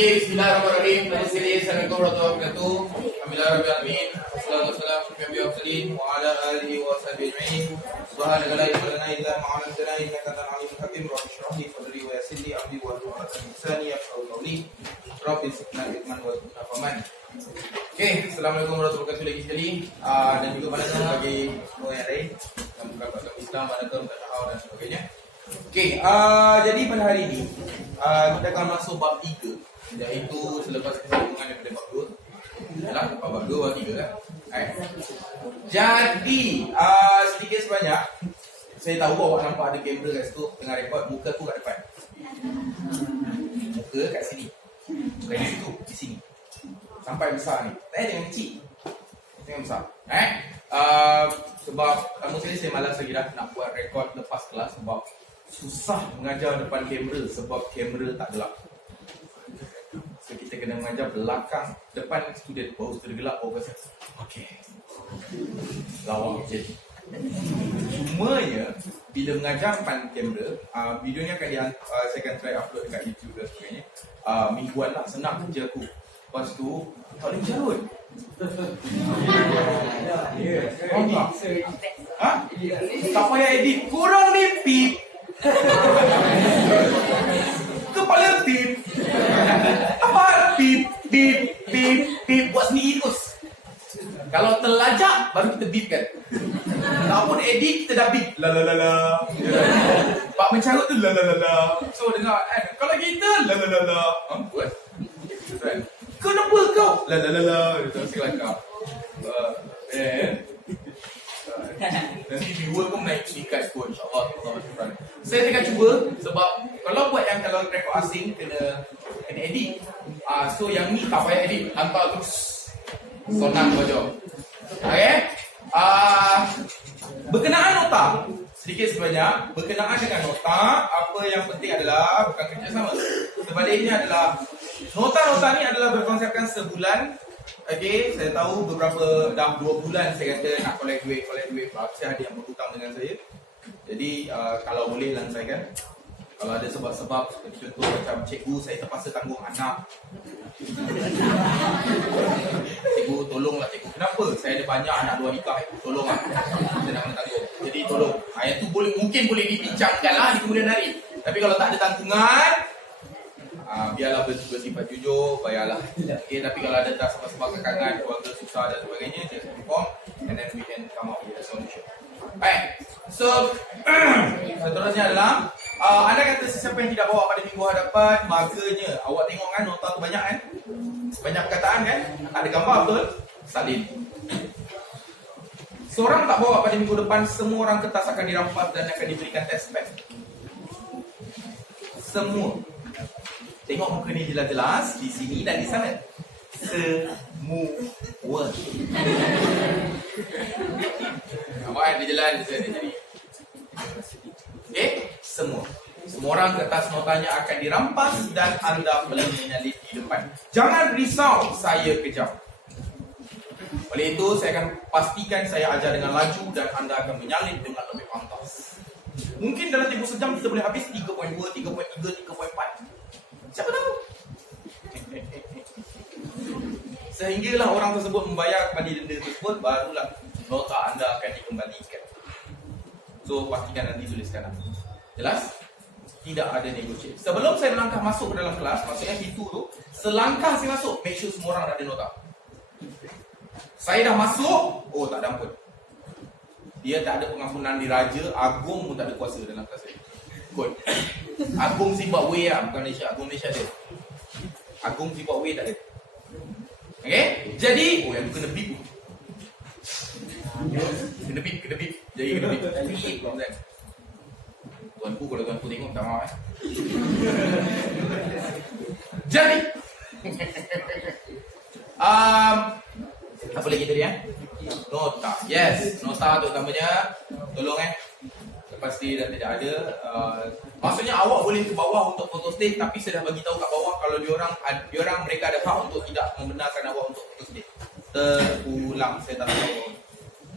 Bismillahirrahmanirrahim. Assalamualaikum warahmatullahi wabarakatuh. Alhamdulillahirabbil alamin. Wassalatu wassalamu ala nabiyil mursalin wa ala alihi wa sahbihi ajma'in. Subhanaka la ilma lana illa ma 'allamtana innaka antal alimul hakim. Rabbi shrah li sadri wa yassir li amri wa hlul 'uqdatam min lisani yafqahu qawli. Rabbi zidna ilman wa zidna fahman. Okey, assalamualaikum warahmatullahi wabarakatuh lagi sekali. Dan juga pada bagi semua yang lain yang bukan agama Islam, pada tasawuf dan sebagainya. Okey, jadi pada hari ini kita akan masuk bab 3, iaitu selepas kesambungan daripada bab 2. Yalah, bab 2 bab 3 kan. Jadi sedikit sebanyak saya tahu awak nampak ada kamera kat situ tengah rekod, muka aku kat depan. Muka kat sini. Bukan di situ, di sini. Sampai besar ni. Jangan kecil. Jangan besar. Sebab kamu saya malas lagi dah nak buat rekod lepas kelas sebab susah mengajar depan kamera sebab kamera tak gelap. So kita kena mengajar belakang, depan student, baru student gelap, baru kata okey, lawak je. Cumanya bila mengajar depan kamera, video ni akan saya akan try upload dekat YouTube dan sebagainya. Mingguan lah, senang kerja aku. Lepas tu tak boleh carut. Tak payah edit, kurang ni pip. Kepala pip. Apa pip, pip, pip, pip. Buat sendiri terus. Kalau terlajak baru kita beep kan. Tak pun edit kita dah beep. La la la la. Pak mencarut tu la la la la. So dengar kan. Kalau kita la la la la. Buat. Kenapa kau? La la la la. Itu kelakar. Nanti viewer pun naik tingkat pun, insyaAllah. Saya akan cuba sebab kalau buat yang kalau rekod asing kena edit. So yang ni tak payah edit, hantar terus. Sonang baju. Okay. Berkenaan nota, sedikit sebanyak berkenaan dengan nota, apa yang penting adalah bukan kerjasama. Sebaliknya adalah nota-nota ni adalah berkonsepkan sebulan. Okay, saya tahu beberapa dah 2 bulan saya kata nak collect duit. Saya ada yang berhutang dengan saya. Jadi kalau boleh langsaikan. Kalau ada sebab-sebab seperti contoh macam cikgu saya terpaksa tanggung anak. Cikgu tolonglah cikgu. Kenapa? Saya ada banyak anak luar nikah. Tolonglah. Saya nak tanggung. Jadi tolong. Yang tu mungkin boleh dibincangkan lah di kemudian hari. Tapi kalau tak ada tanggungan, biarlah bersifat jujur, bayarlah. Okay, tapi kalau ada sebab-sebab kekangan, keluarga susah dan sebagainya, just inform and then we can come up with a solution. Baik. So, seterusnya adalah anda kata sesiapa yang tidak bawa pada minggu hadapan, makanya awak tengok kan nota tu banyak kan? Banyak perkataan kan? Ada gambar betul? Salin. Seorang tak bawa pada minggu depan, semua orang kertas akan dirampas dan akan diberikan test pen. Semua. Tengok muka ni jelas-jelas di sini dan di sana. Semua. Nampak kan dia jalan di sana jadi. Okey, semua. Semua orang kertas notanya akan dirampas dan anda boleh menyalip di depan. Jangan risau, saya kejam. Oleh itu, saya akan pastikan saya ajar dengan laju dan anda akan menyalip dengan lebih pantas. Mungkin dalam tempoh sejam kita boleh habis 3.2, 3.3, 3.4. Siapa tahu? Sehinggalah orang tersebut membayar kepada denda tersebut, barulah nota anda akan dikembalikan. So pastikan nanti tuliskan. Jelas? Tidak ada negotiate. Sebelum saya melangkah masuk ke dalam kelas, maksudnya itu tu, selangkah saya masuk, make sure semua orang ada nota. Saya dah masuk, oh tak ada ampun. Dia tak ada pengampunan diraja, agung pun tak ada kuasa dalam kelas saya. Good. Agung Zimbabwe lah, bukan Malaysia. Agung Malaysia ada. Agung Zimbabwe tak ada. Okay? Jadi, yang tu kena beep. Kena beep. Jadi kena beep. Tuanku, kalau tuanku tengok, tak mahu Jadi apa lagi tadi Nota. Yes, nota tu utamanya. Tolong pasti dah tidak ada. Maksudnya awak boleh ke bawah untuk foto state, tapi saya dah bagi tahu kat bawah kalau diorang mereka ada hak untuk tidak membenarkan awak untuk foto state. Terulang, saya tak tahu.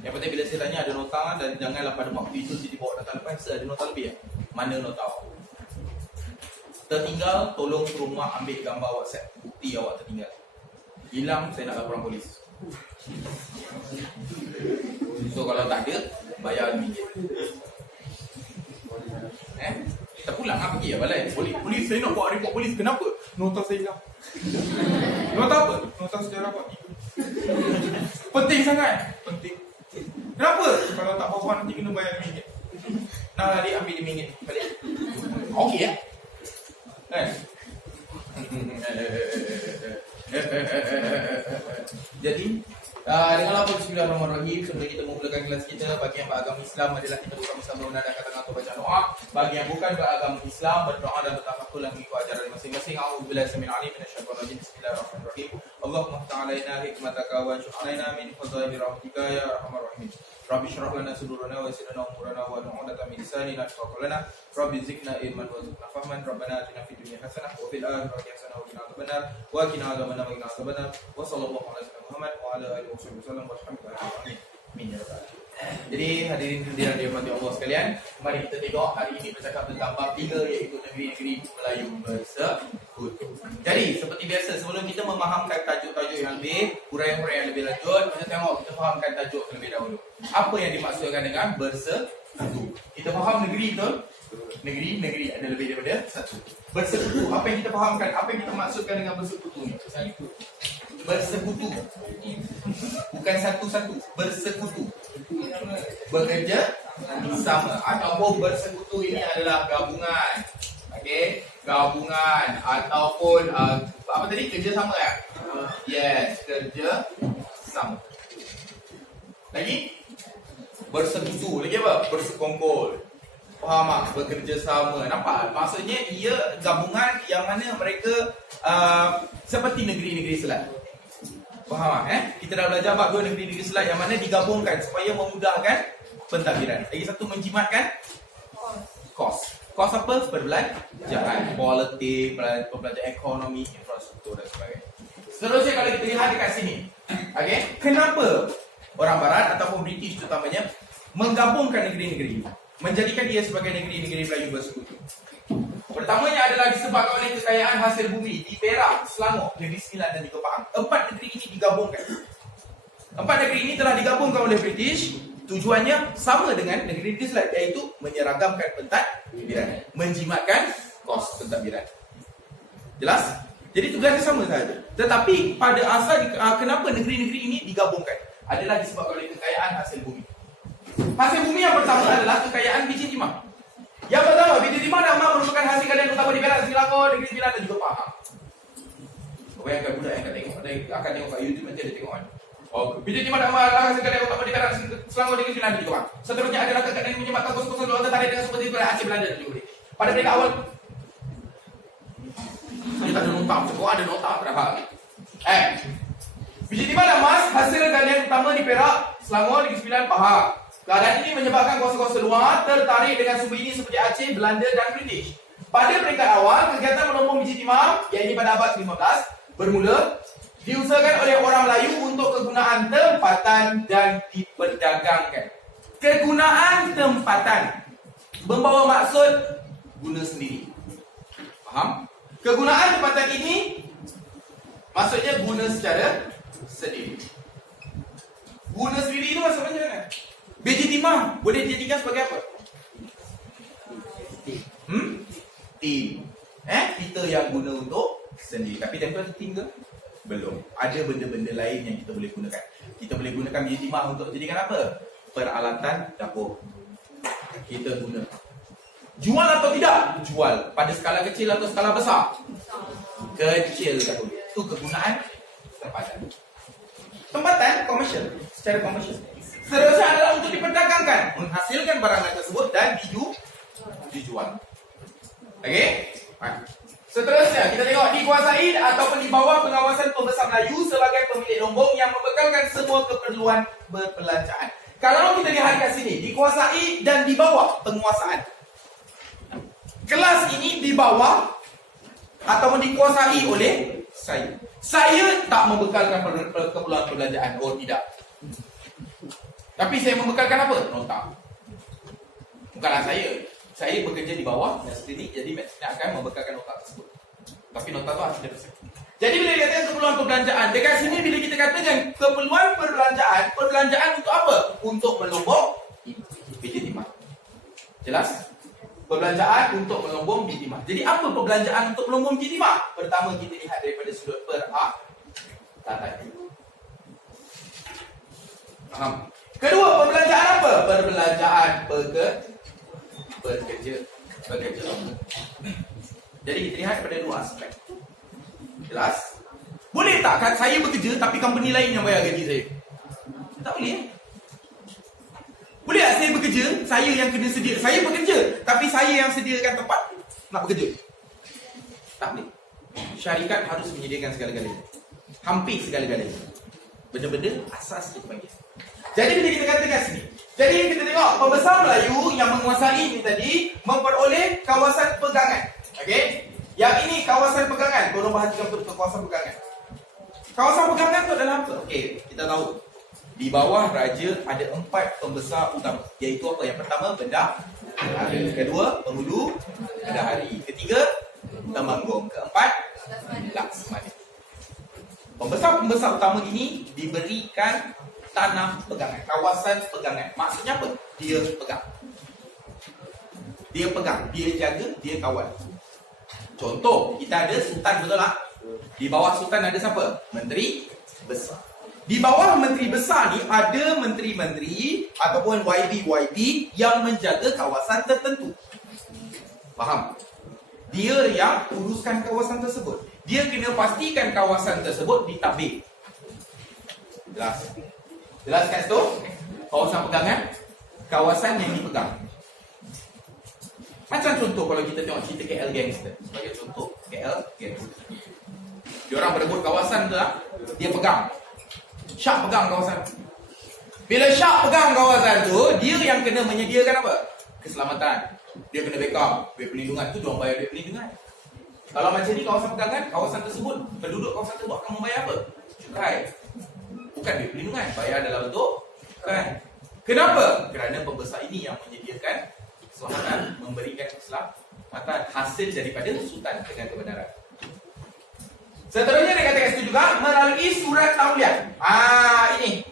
Yang penting bila saya tanya ada nota, dan janganlah pada waktu itu jadi bawa nota lepas, ada nota lebih Mana nota awak? Tertinggal, tolong ke rumah ambil gambar WhatsApp. Bukti awak tertinggal. Hilang, saya nak laporan polis. So kalau tak ada, bayar RM1. Kita pulang lah pergi balai. Polis, saya nak buat report polis. Kenapa? Nota saya hilang. Nota apa? Nota sejarah parti. Penting sangat. Penting. Kenapa? Kalau tak faham nanti kena bayar RM1. Nak lari ambil RM5 balik. Okey ya? Jadi dengan lafaz Bismillahirrahmanirrahim, sebelum kita memulakan kelas kita, bagi yang beragama Islam adalah kita bersama-sama menandangkan tangan atau baca doa. Bagi yang bukan beragama Islam, berdoa dan bertafakkur dan mengikut ajaran masing-masing. A'udzubillahi minasy alim minasyaitonir rajim. Bismillahirrahmanirrahim. Allahumma ftah 'alaina hikmataka wa ansur 'alaina min fadhili rahmatika ya arhamar rahimin. Rabbi shrah lana sudurana wa yassir lana umurana wa nu'udatan min lisanina yafqahu qawlana. Rabbi zidna ilman warzuqna fahman. Rabbana atina fid dunya hasanah wa fil akhirati hasanah wa qina adzabannar wa qina adzabannar wa qina adzabannar. Wa sallallahu ala sayyidina Muhammad wa ala alihi wasallam walhamdulillahi amin ya rabbal alamin. Jadi hadirin hadirat dirahmati Allah sekalian, mari kita tengok hari ini bercakap tentang bab 3, iaitu negeri-negeri Melayu bersekutu. Jadi seperti biasa, sebelum kita memahamkan tajuk-tajuk yang lebih, huraian-huraian yang lebih lanjut, kita tengok, kita fahamkan tajuk terlebih dahulu. Apa yang dimaksudkan dengan bersekutu? Kita faham negeri tu, negeri ada lebih daripada satu. Bersekutu, apa yang kita fahamkan? Apa yang kita maksudkan dengan bersekutu ni? Bersekutu, bukan satu-satu, bersekutu, bekerja sama, ataupun bersekutu ini adalah gabungan, okey, gabungan ataupun apa tadi, kerjasama ya? Yes, kerja sama. Lagi bersekutu, lagi apa? Bersekongkol. Faham tak? Bekerja sama. Nampak? Maksudnya ia gabungan yang mana mereka seperti negeri-negeri Selat. Faham tak? Kita dah belajar bab 2 negeri-negeri Selat yang mana digabungkan supaya memudahkan pentadbiran. Lagi satu, menjimatkan kos. Kos apa? Perbelanjaan, politik, perbelanjaan ekonomi, infrastruktur dan sebagainya. Seterusnya kalau kita lihat dekat sini, okey, kenapa orang Barat ataupun British terutamanya menggabungkan negeri-negeri ini, menjadikan dia sebagai negeri-negeri Melayu bersekutu? Pertamanya adalah disebabkan oleh kekayaan hasil bumi di Perak, Selangor, Negeri Sembilan dan juga Pahang. 4 negeri ini digabungkan. 4 negeri ini telah digabungkan oleh British. Tujuannya sama dengan negeri-negeri Selat, iaitu menyeragamkan pentadbiran, menjimatkan kos pentadbiran. Jelas? Jadi tugasnya sama sahaja. Tetapi pada asal kenapa negeri-negeri ini digabungkan adalah disebabkan oleh kekayaan hasil bumi. Hasil bumi yang pertama adalah kekayaan biji timah. Yang pertama, biji timah dan emas merupakan hasil galian utama di Perak, Selangor, Negeri Sembilan dan juga Pahang. Bayangkan budak yang akan tengok kat YouTube nanti ada tengok kan. Biji timah dan emas adalah hasil galian utama di Perak, Selangor, Negeri Sembilan dan juga Pahang. Seterusnya adalah kekayaan menyematkan kos-kosan luar tertarik dengan seperti itu Aceh, Belanda dan juga British. Pada mereka awal, dia tak ada nota, kau ada nota berapa? Biji timah dan emas hasil galian utama di Perak, Selangor, Negeri Sembilan, Pahang. Keadaan ini menyebabkan kuasa-kuasa luar tertarik dengan sumber ini seperti Aceh, Belanda dan British. Pada peringkat awal, kegiatan melompong biji timah, iaitu pada abad ke-15, bermula diusahakan oleh orang Melayu untuk kegunaan tempatan dan diperdagangkan. Kegunaan tempatan membawa maksud guna sendiri. Faham? Kegunaan tempatan ini maksudnya guna secara sendiri. Guna sendiri itu maksudnya mana? Biji timah boleh dijadikan sebagai apa? Tim. Kita yang guna untuk sendiri. Tapi tempat itu tinggal? Belum. Ada benda-benda lain yang kita boleh gunakan. Kita boleh gunakan biji timah untuk jadikan apa? Peralatan dapur. Kita guna. Jual atau tidak? Jual. Pada skala kecil atau skala besar? Kecil dahulu. Itu kegunaan tempatan. Tempatan komersial. Secara komersial. Seterusnya adalah untuk diperdagangkan, menghasilkan barang tersebut dan dijual. Okey? Seterusnya kita tengok dikuasai ataupun di bawah pengawasan pembesar Melayu sebagai pemilik lombong yang membekalkan semua keperluan berbelanjaan. Kalau kita lihat kat sini, dikuasai dan di bawah penguasaan. Kelas ini di bawah ataupun dikuasai oleh saya. Saya tak membekalkan keperluan perbelanjaan. Oh tidak. Tapi saya membekalkan apa? Nota. Bukanlah saya. Saya bekerja di bawah dan klinik, jadi matchnya akan membekalkan nota tersebut. Tapi nota tu harus ada. Jadi bila dikatakan keperluan perbelanjaan, dekat sini bila kita katakan keperluan perbelanjaan untuk apa? Untuk melombong biji timah. Jelas? Perbelanjaan untuk melombong biji timah. Jadi apa perbelanjaan untuk melombong biji timah? Pertama kita lihat daripada sudut peralatan. Faham? Kedua, perbelanjaan apa? Perbelanjaan pekerja. Jadi kita lihat pada dua aspek. Jelas? Boleh tak kan saya bekerja tapi company lain yang bayar gaji saya? Tak boleh. Boleh tak saya bekerja, saya yang kena sedia. Saya bekerja tapi saya yang sediakan tempat nak bekerja? Tak boleh. Syarikat harus menyediakan segala-galanya. Hampir segala-galanya. Benda-benda asas kita panggil. Jadi bila kita katakan sini, jadi kita tengok pembesar Melayu yang menguasai ini tadi memperoleh kawasan pegangan. Okey? Yang ini kawasan pegangan. Tolong perhatikan betul kawasan pegangan. Kawasan pegangan tu adalah apa? Okey, kita tahu. Di bawah raja ada 4 pembesar utama. Iaitu apa? Yang pertama, bendahara. Kedua, penghulu bendahari. Ketiga, temanggung. Keempat, laksamana. Pembesar-pembesar utama ini diberikan tanah pegangan, kawasan pegangan. Maksudnya apa? Dia pegang. Dia pegang, dia jaga, dia kawal. Contoh, kita ada sultan, betul tak? Di bawah sultan ada siapa? Menteri besar. Di bawah menteri besar ni ada menteri-menteri ataupun YB yang menjaga kawasan tertentu. Faham? Dia yang uruskan kawasan tersebut. Dia kena pastikan kawasan tersebut ditadbir. Jelas? Jelas kat situ? Kawasan pegangan, kawasan yang dipegang. Macam contoh kalau kita tengok cerita KL Gangster. Sebagai contoh, KL Gangster. Diorang berebut kawasan tu lah, dia pegang. Syah pegang kawasan. Bila Syah pegang kawasan tu, dia yang kena menyediakan apa? Keselamatan. Dia kena backup, duit perlindungan tu diorang bayar duit perlindungan. Kalau macam ni kawasan pegangan, kawasan tersebut, penduduk kawasan tersebut akan membayar apa? Cukai. Bukan duit perlindungan, bayar dalam bentuk cukai. Kenapa? Kerana pembesar ini yang menyediakan keselamatan, memberikan keselamatan hasil daripada sultan dengan kebenaran. Seterusnya dia katakan situ juga melalui surat tauliah. Ini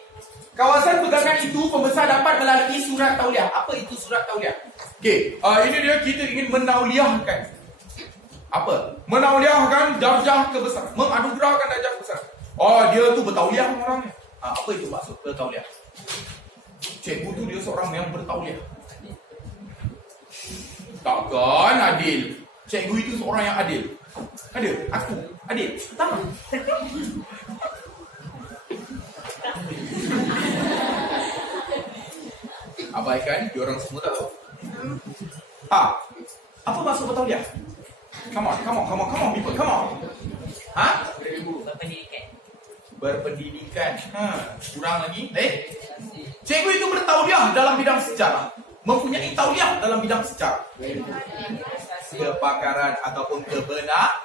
kawasan pegangan itu pembesar dapat melalui surat tauliah. Apa itu surat tauliah? Okey, ini dia kita ingin menauliahkan. Apa? Menauliahkan darjah kebesaran, menganugerahkan darjah kebesaran. Dia tu bertauliah orang ni. Apa itu maksud bertauliah? Cikgu tu dia seorang yang bertauliah. Takkan adil. Cikgu itu seorang yang adil. Ada? Aku? Adil? Tak. Abaikan, diorang semua tak tahu. Apa maksud bertauliah? Come on, people, come on. Berpendidikan. Kurang lagi. Cikgu itu bertauliah dalam bidang sejarah. Mempunyai tauliah dalam bidang sejarah. Kepakaran ataupun kebenaran.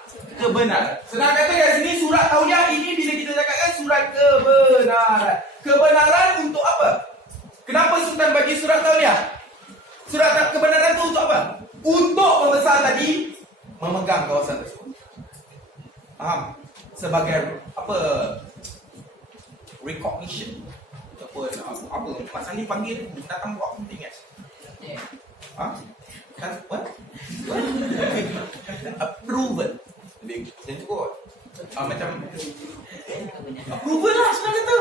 Senang kata kat sini surat tauliah ini bila kita cakapkan surat kebenaran. Kebenaran untuk apa? Kenapa sultan bagi surat tauliah? Surat kebenaran itu untuk apa? Untuk pembesar tadi memegang kawasan tersebut. Faham? Sebagai apa? Recognition. Apa? Mak Sandi panggil datang buat penting kan? What? Approval. Lebih macam kot. Macam approval lah senang kata.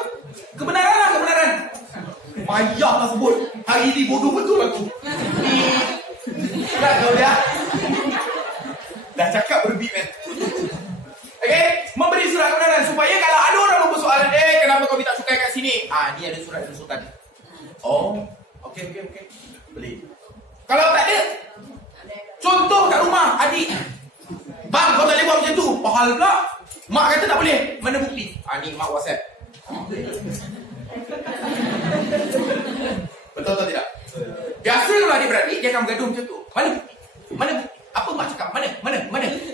Kebenaran lah, kebenaran. Payahlah sebut. Hari ni bodoh betul aku. Tak tahu dia. Dah cakap berbit kan. Okay, memberi surat kebenaran supaya kalau ada orang bersoalan, kenapa kau minta cukai kat sini? Ni ada surat dari sultan. Okey. Boleh. Kalau tak ada, contoh kat rumah adik, bang kau tak boleh buat macam tu, pahal pula. Mak kata tak boleh, mana bukti? Ni mak WhatsApp. Betul atau tidak? Biasa kalau adik-beradik dia akan bergaduh macam tu. Mana bukti? Mana bukti? Apa mak cakap? Mana?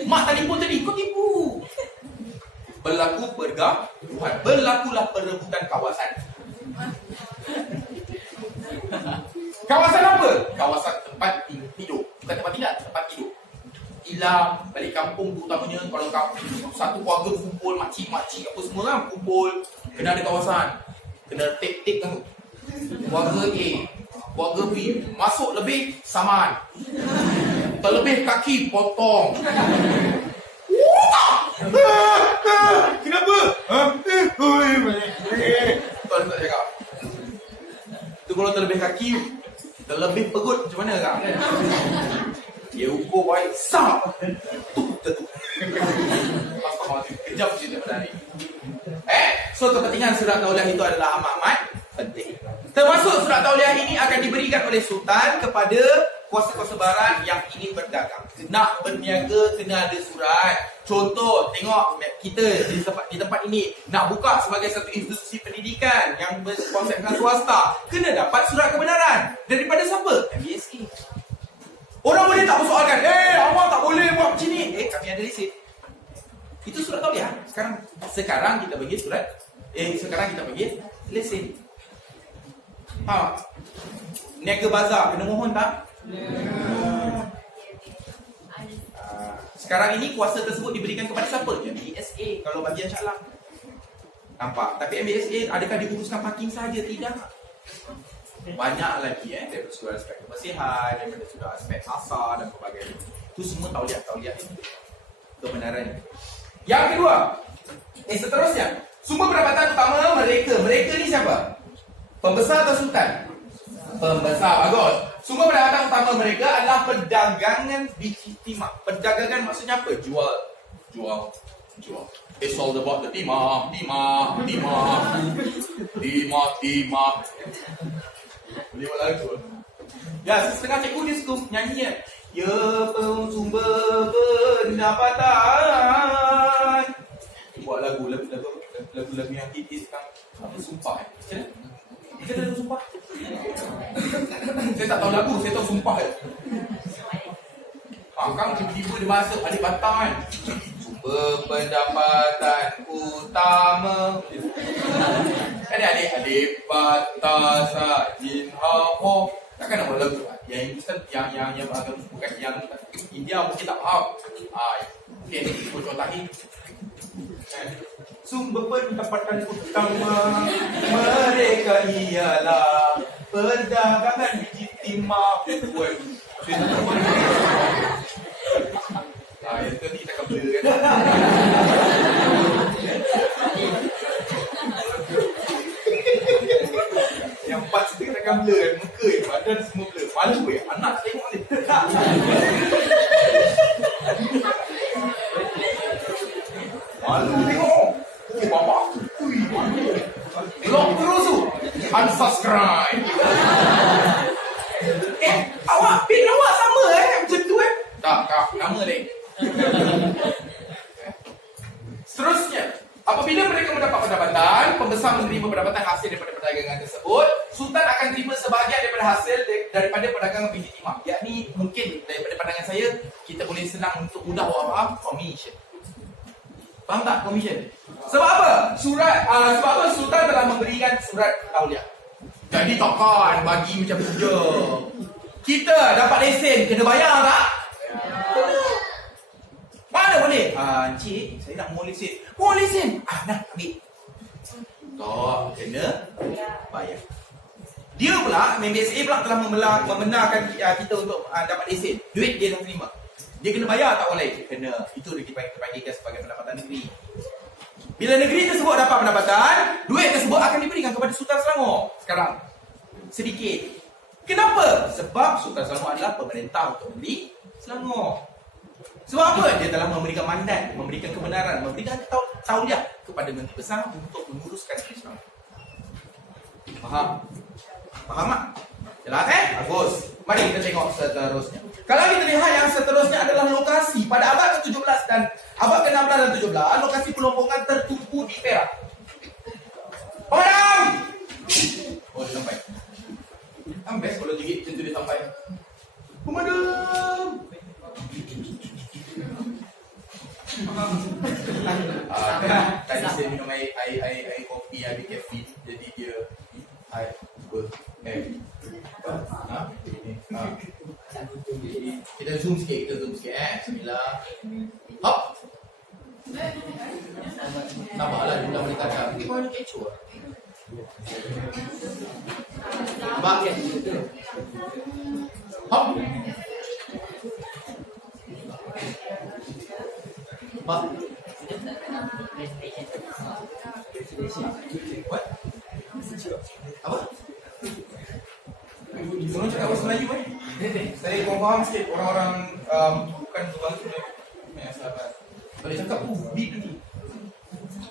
Mak telefon tadi, kau tipu. Berlaku pergaduhan, berlakulah perebutan kawasan. Kawasan apa? Kawasan tempat tidur. Islam, balik kampung tu utamanya, kalau kampung satu keluarga kumpul, makcik-makcik apa semua kan kumpul, kena ada kawasan, kena take kan. Keluarga A, keluarga B, masuk lebih saman, terlebih kaki potong. Kenapa? Tuan tak cakap. Tu kalau terlebih kaki, terlebih perut macam mana kak? Dia ukur baik sah. Kejap cerita pada ni. So kepentingan surat tauliah itu adalah amat penting. Termasuk surat tauliah ini akan diberikan oleh sultan kepada kuasa-kuasa barat yang ingin berdagang. Nak berniaga kena ada surat. Contoh, tengok kita di tempat ini nak buka sebagai satu institusi pendidikan yang berkonsepkan swasta, kena dapat surat kebenaran. Daripada siapa? MBSA. Orang boleh tak persoalkan, awak tak boleh buat macam ni. Kami ada lesen. Itu surat tauliah. Sekarang kita bagi surat. Sekarang kita bagi lesen. Niaga bazar kena mohon tak? Sekarang ini kuasa tersebut diberikan kepada siapa? MBSA kalau bagian Shah Alam. Nampak? Tapi MBSA adakah diuruskan parking saja? Tidak. Banyak lagi daripada sudut aspek kebersihan, daripada sudut aspek asar dan sebagainya. Itu semua tauliah itu. Kebenaran. Yang kedua, seterusnya, sumber pendapatan utama mereka. Mereka ni siapa? Pembesar atau sultan? Pembesar, bagus. Sumber pendapatan utama mereka adalah perdagangan biji timah. Perdagangan maksudnya apa? Jual. It's all about the timah. Boleh buat lagu. Ya, setengah cikgu dia suka nyanyi kan. Ya, sumber pendapatan. Buat lagu yang hit sekarang. Apa sumpah macam mana? Kita dah tahu sumpah. Saya tak tahu lagu, saya tahu sumpah je. Kang tiba-tiba dia masuk adik Batam kan. Sumber pendapatan utama. Kan adik Batam sajin haho. Takkan nama lagu yang agak bukan yang India mungkin tak faham. Okay, ikut contohin. Sumber pendapatan utama mereka ialah perdagangan biji timah. Yang tadi kita akan blur kan. Yang empat kita akan blur kan. Muka badan semua blur. Malu anak tengok ni. Malu tengok. Bapak. Lock terus tu. Unsubscribe. Pin awak sama macam tu Tak, kak, nama lain. Seterusnya, apabila mereka mendapat pendapatan, pembesar menerima pendapatan hasil daripada perdagangan tersebut, sultan akan terima sebahagian daripada hasil daripada perdagangan biji timah. Yakni mungkin daripada pandangan saya, kita boleh senang untuk mudah faham commission. Faham tak commission? Sebab apa? Sebab apa sultan telah memberikan surat tauliah. Jadi takkan bagi macam tu je. Kita dapat lesen kena bayar tak? Kena. Mana boleh? Encik, saya nak mohon lesen. Mohon lesen? Nak ambil. Tak, kena bayar. Dia pula, MBSA pula telah membenarkan kita untuk dapat lesen. Duit dia dah terima. Dia kena bayar tak boleh? Kena. Itu dipanggilkan sebagai pendapatan negeri. Bila negeri tersebut dapat pendapatan, duit tersebut akan diberikan kepada Sultan Selangor. Sekarang, sedikit. Kenapa? Sebab Sultan Selangor adalah pemerintah untuk negeri Selangor. Sebab apa? Dia telah memberikan mandat, memberikan kebenaran, memberikan tauliah kepada Menteri Besar untuk menguruskan Islam. Faham? Faham tak? Jelas Bagus. Mari kita tengok seterusnya. Kalau kita lihat yang seterusnya adalah lokasi. Pada abad ke-17 dan abad ke-16 dan 17, lokasi pelompongan tertumpu di Perak. Pemadam! Oh, dia sampai. Best kalau gigit macam tu dia sampai. Pemadam! Tadi saya minum air kopi, air kafein. Jadi dia air apa? Kita zoom sikit, Bismillah. Hop. Sabarlah, dah boleh kadang. Ini mana kecoh? Nampak? Hop. Hop. What? Apa? Tolong cakap bahasa Melayu kan? Saya kurang faham sikit orang-orang bukan tuan tu. Sahabat. Boleh cakap big ni.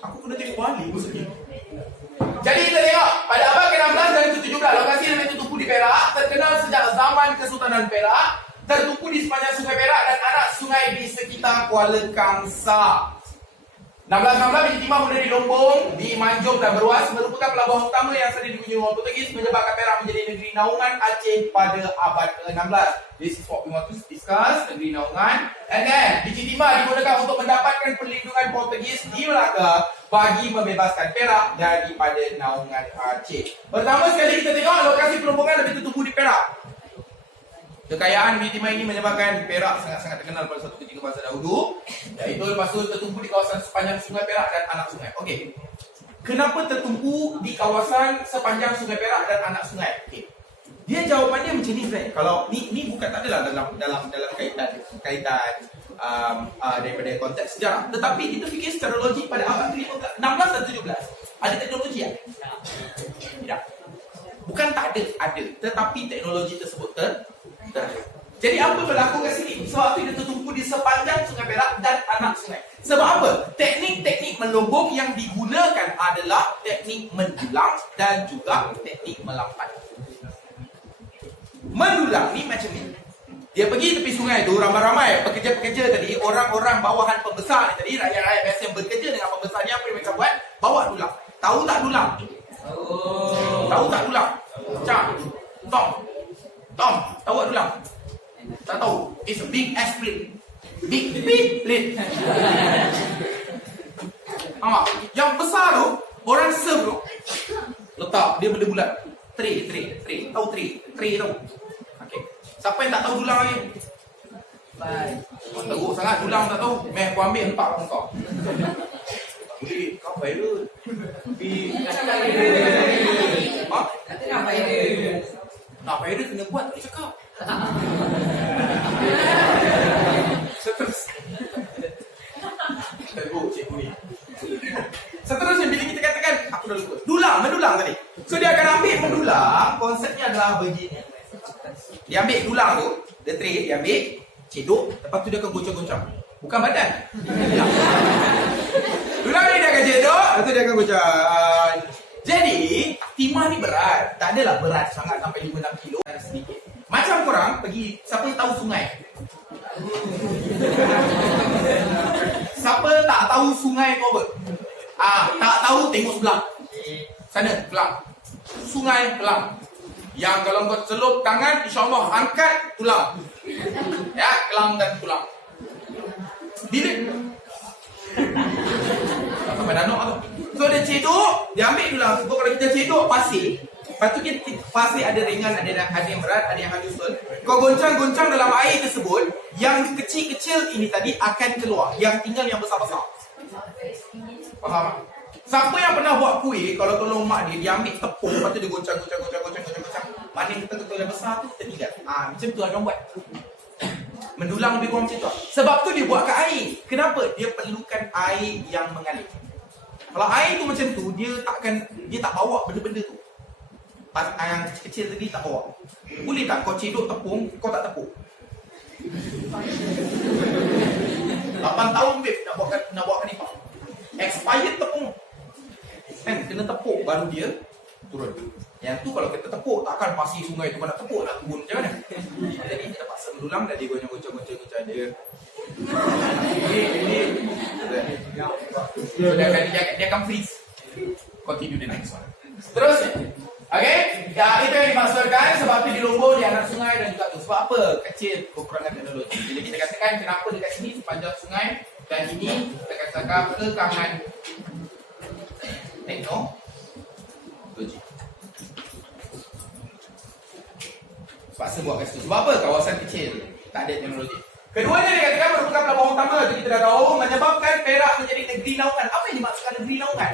Aku kena tengok balik maksudnya. Jadi kita tengok pada abad ke-16 dan ke-17 lokasi yang tertumpu di Perak terkenal sejak zaman Kesultanan Perak, tertumpu di sepanjang Sungai Perak dan anak sungai di sekitar Kuala Kangsar. 1616 Bukit Timah berada di Lombong, di Manjung dan Beruas merupakan pelabuhan utama yang sering dikunjungi orang Portugis menyebabkan Perak menjadi negeri naungan Aceh pada abad ke-16. This is what we want to discuss, negeri naungan. And then Bukit Timah digunakan untuk mendapatkan perlindungan Portugis di Melaka bagi membebaskan Perak daripada naungan Aceh. Pertama sekali kita tengok lokasi perombongan lebih tertumpu di Perak. Kekayaan Bukit Timah ini menyebabkan Perak sangat-sangat terkenal pada suatu ketika masa dahulu. Iaitu lepas tu tertumpu di kawasan sepanjang Sungai Perak dan anak sungai. Okey. Kenapa tertumpu di kawasan sepanjang Sungai Perak dan anak sungai? Okey. Dia jawapannya macam ni friend. Kalau ni bukan tak adalah dalam kaitan daripada konteks sejarah. Tetapi kita fikir secara logik pada abad ke-16 dan 17 ada teknologi tak? Tidak. Bukan tak ada. Tetapi teknologi tersebut jadi apa berlaku kat sini? Sebab itu dia tertumpu di sepanjang Sungai Perak dan anak sungai. Sebab apa? Teknik-teknik melombong yang digunakan adalah teknik mendulang dan juga teknik melampat. Mendulang ni macam ni. Dia pergi tepi sungai tu, ramai-ramai pekerja-pekerja tadi, orang-orang bawahan pembesar ni tadi, rakyat-rakyat biasa yang bekerja dengan pembesar ni, apa yang mereka buat? Bawa dulang. Tahu tak dulang? Tahu tak dulang? Macam Tom, tahu tak dulang? Tak tahu. It's a big ass plate. Big plate. Yang besar tu, orang serve tu, letak dia benda bulat. Tray. Tahu tray tahu. Okey. Siapa yang tak tahu dulang lagi? Teruk sangat dulang tak tahu. Meh aku ambil hentak kau. Boleh, kau viral. Nak viral kena buat, tak boleh cakap. Seterusnya bila kita katakan aku dah lupa. Mendulang tadi. So dia akan ambil mendulang, konsepnya adalah begini. Dia ambil dulang tu, dia tray, dia ambil, cedok, lepas tu dia akan goncang-goncang. Bukan badan. Dulang ni dia akan cedok, lepas tu dia akan goncang. Jadi, timah ni berat. Tak adalah berat sangat sampai 5-6 kilo. Sedikit. Macam korang pergi, siapa tahu sungai? Siapa tak tahu sungai kau apa? Tak tahu tengok sebelah. Sana, kelang. Sungai, kelang. Yang kalau kau celup tangan, insyaAllah angkat, tulang. Ya, kelang dan tulang. Bila? Tak sampai danuk tu. So dia cedok, dia ambil dulang. So kalau kita cedok pasir, lepas tu pasir ada ringan, ada yang berat, ada yang halus. Kau goncang-goncang dalam air tersebut, yang kecil-kecil ini tadi akan keluar. Yang tinggal yang besar-besar. Faham tak? Siapa yang pernah buat kuih, kalau tolong mak dia ambil tepung, lepas tu dia goncang. Mana yang ketul-ketul yang besar tu, kita tinggal. Macam tu akan buat. Mendulang lebih kurang macam tu. Sebab tu dia buat kat air. Kenapa? Dia perlukan air yang mengalir. Kalau air tu macam tu, dia tak bawa benda-benda tu. Yang kecil-kecil tadi tak bawa. Boleh tak kau cedok tepung, kau tak tepuk? 8 tahun babe nak buat kanipah. Expired tepung. Kan kena tepuk baru dia turun. Yang tu kalau kita tepuk, takkan pasir sungai tu kau nak tepuk, nak turun macam mana? Jadi kita paksa mendulang dan dia goncang dia. Dia akan freeze. Continue the next one. Terus, okay? Ya, itu yang dimaksudkan sebab itu di Lombok, di anak sungai dan juga tu. Sebab apa? Kecil kekurangan teknologi. Bila kita katakan kenapa dekat sini sepanjang sungai dan ini kita katakan kekangan teknologi. Paksa buat kat situ. Sebab apa? Kawasan kecil. Tak ada teknologi. Keduanya dia katakan merupakan pelabuhan utama. Jadi kita dah tahu menyebabkan Perak menjadi negeri naungan. Apa yang dimaksudkan negeri naungan?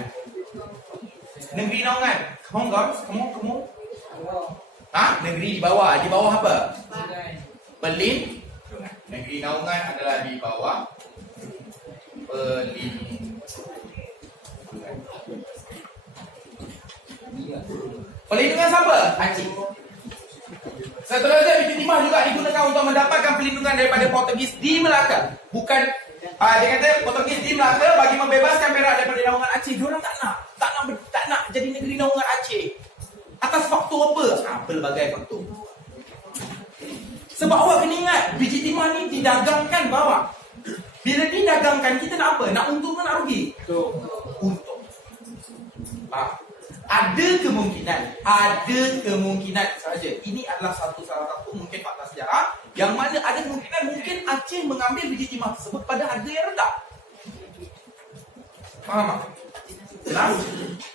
Negeri naungan. Come on guys, come on. Negeri di bawah. Di bawah apa? Pelin. Negeri naungan adalah di bawah pelin. Perlindungan siapa? Aceh. Seterusnya Bukit Timah juga digunakan untuk mendapatkan perlindungan daripada Portugis di Melaka. Bukan dia kata Portugis di Melaka bagi membebaskan Perak daripada naungan Aceh. Diorang tak nak jadi negeri naungan Aceh. Atas faktor apa? Pelbagai faktor. Sebab awak kena ingat, biji timah ni didagangkan bawah. Bila didagangkan, kita nak apa? Nak untung ke nak rugi? Untung. Ada kemungkinan sahaja. Ini adalah salah satu mungkin fakta sejarah yang mana ada kemungkinan mungkin Aceh mengambil biji timah tersebut pada harga yang rendah. Faham tak?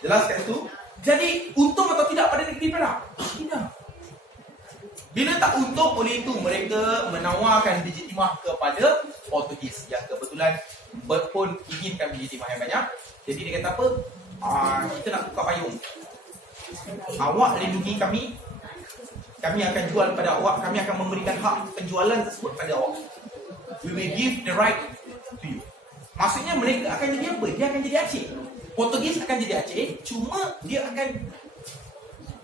Jelas kat situ? Jadi untung atau tidak pada negeri Perak? Tidak. Bila tak untung, oleh itu mereka menawarkan biji timah kepada Portugis yang kebetulan pun inginkan biji timah yang banyak. Jadi dia kata apa? Kita nak tukar payung. Awak lindungi kami, kami akan jual pada awak, kami akan memberikan hak penjualan tersebut pada awak. We will give the right to you. Maksudnya mereka akan jadi apa? Dia akan jadi Aceh. Portugis akan jadi Aceh, cuma dia akan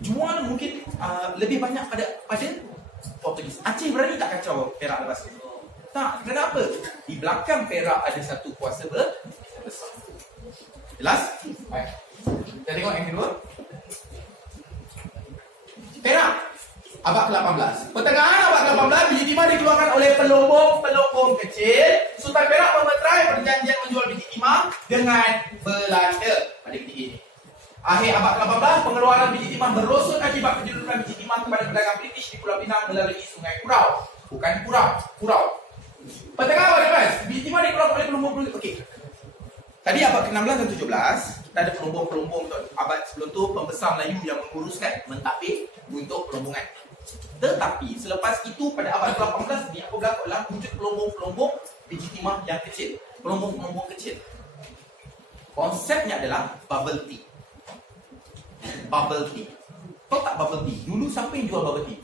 jual mungkin lebih banyak pada Portugis. Aceh berani tak kacau Perak lepas itu? Tak. Kenapa? Di belakang Perak ada satu kuasa besar. Jelas? Baik. Kita tengok yang kedua. Perak abad ke-18. Pertengahan abad ke-18, biji timah dikeluarkan oleh pelombong kecil. Sultan Perak memeterai perjanjian menjual biji timah dengan Belanda pada ketika ini. Akhir abad ke-18, pengeluaran biji timah merosot akibat penjualan biji timah kepada pedagang British di Pulau Pinang melalui Sungai Kurau. Bukan Kurau. Pertengahan abad ke-18, biji timah dikeluarkan oleh pelombong. Okey. Tadi abad ke-16 dan 17, kita ada pelombong-pelombong tu. Abad sebelum tu, pembesar Melayu yang menguruskan, mentadbir untuk pelombongan. Tetapi, selepas itu, pada abad ke-18, apa berlaku adalah wujud pelombong-pelombong biji timah yang kecil. Pelombong-pelombong kecil. Konsepnya adalah bubble tea. Bubble tea. Tahu tak bubble tea? Dulu siapa yang jual bubble tea?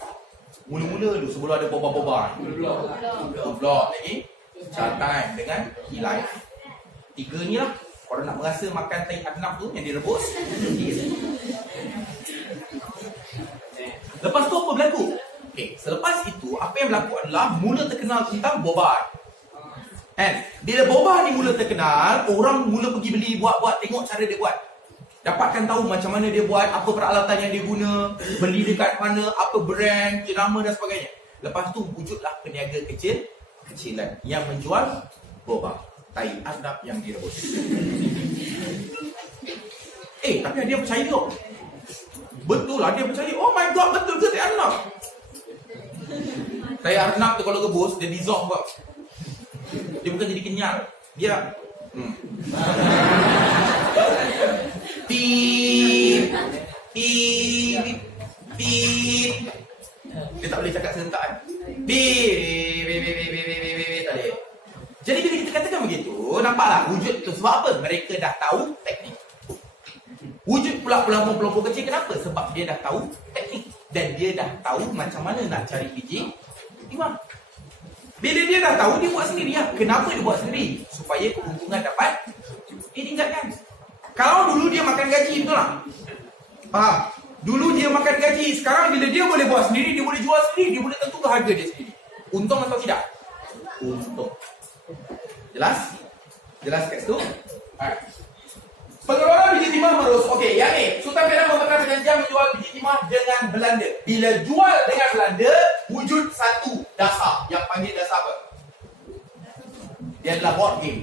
Mula-mula dulu, sebelum ada boba-boba. Blok lagi. Catai dengan Hilai. Tiga ni lah. Kalau nak merasa makan tai adnab tu yang direbus. Lepas tu apa berlaku? Okay, selepas itu apa yang berlaku adalah mula terkenal tentang boba. Bila boba ni mula terkenal, orang mula pergi beli, buat tengok cara dia buat. Dapatkan tahu macam mana dia buat, apa peralatan yang dia guna, beli dekat mana, apa brand, nama dan sebagainya. Lepas tu wujudlah peniaga kecilan yang menjual boba. Tai adab yang direbus. Tapi dia percaya tu. Betul lah dia percaya. Oh my god, betul ke tai adab? Tai adab tu kalau rebus, dia dissolve kok. Dia bukan jadi kenyal. Dia Pip. Dia tak boleh cakap serentak kan? Pip. Tak boleh. Jadi bila kita katakan begitu, nampaklah wujud tu. Sebab apa? Mereka dah tahu teknik. Wujud pula pelombong-pelombong kecil. Kenapa? Sebab dia dah tahu teknik. Dan dia dah tahu macam mana nak cari biji timah. Bila dia dah tahu, dia buat sendiri. Kenapa dia buat sendiri? Supaya keuntungan dapat ditingkatkan. Kalau dulu dia makan gaji, betul tak? Faham? Dulu dia makan gaji. Sekarang bila dia boleh buat sendiri, dia boleh jual sendiri, dia boleh tentukan harga dia sendiri. Untung atau tidak? Untung. Jelas? Jelas kat situ? Alright. Pengeluaran biji timah merosot. Okey, yang ni Sultan Perak memegang perjanjian menjual biji timah dengan Belanda. Bila jual dengan Belanda, wujud satu dasar yang panggil dasar apa? Dia adalah board game.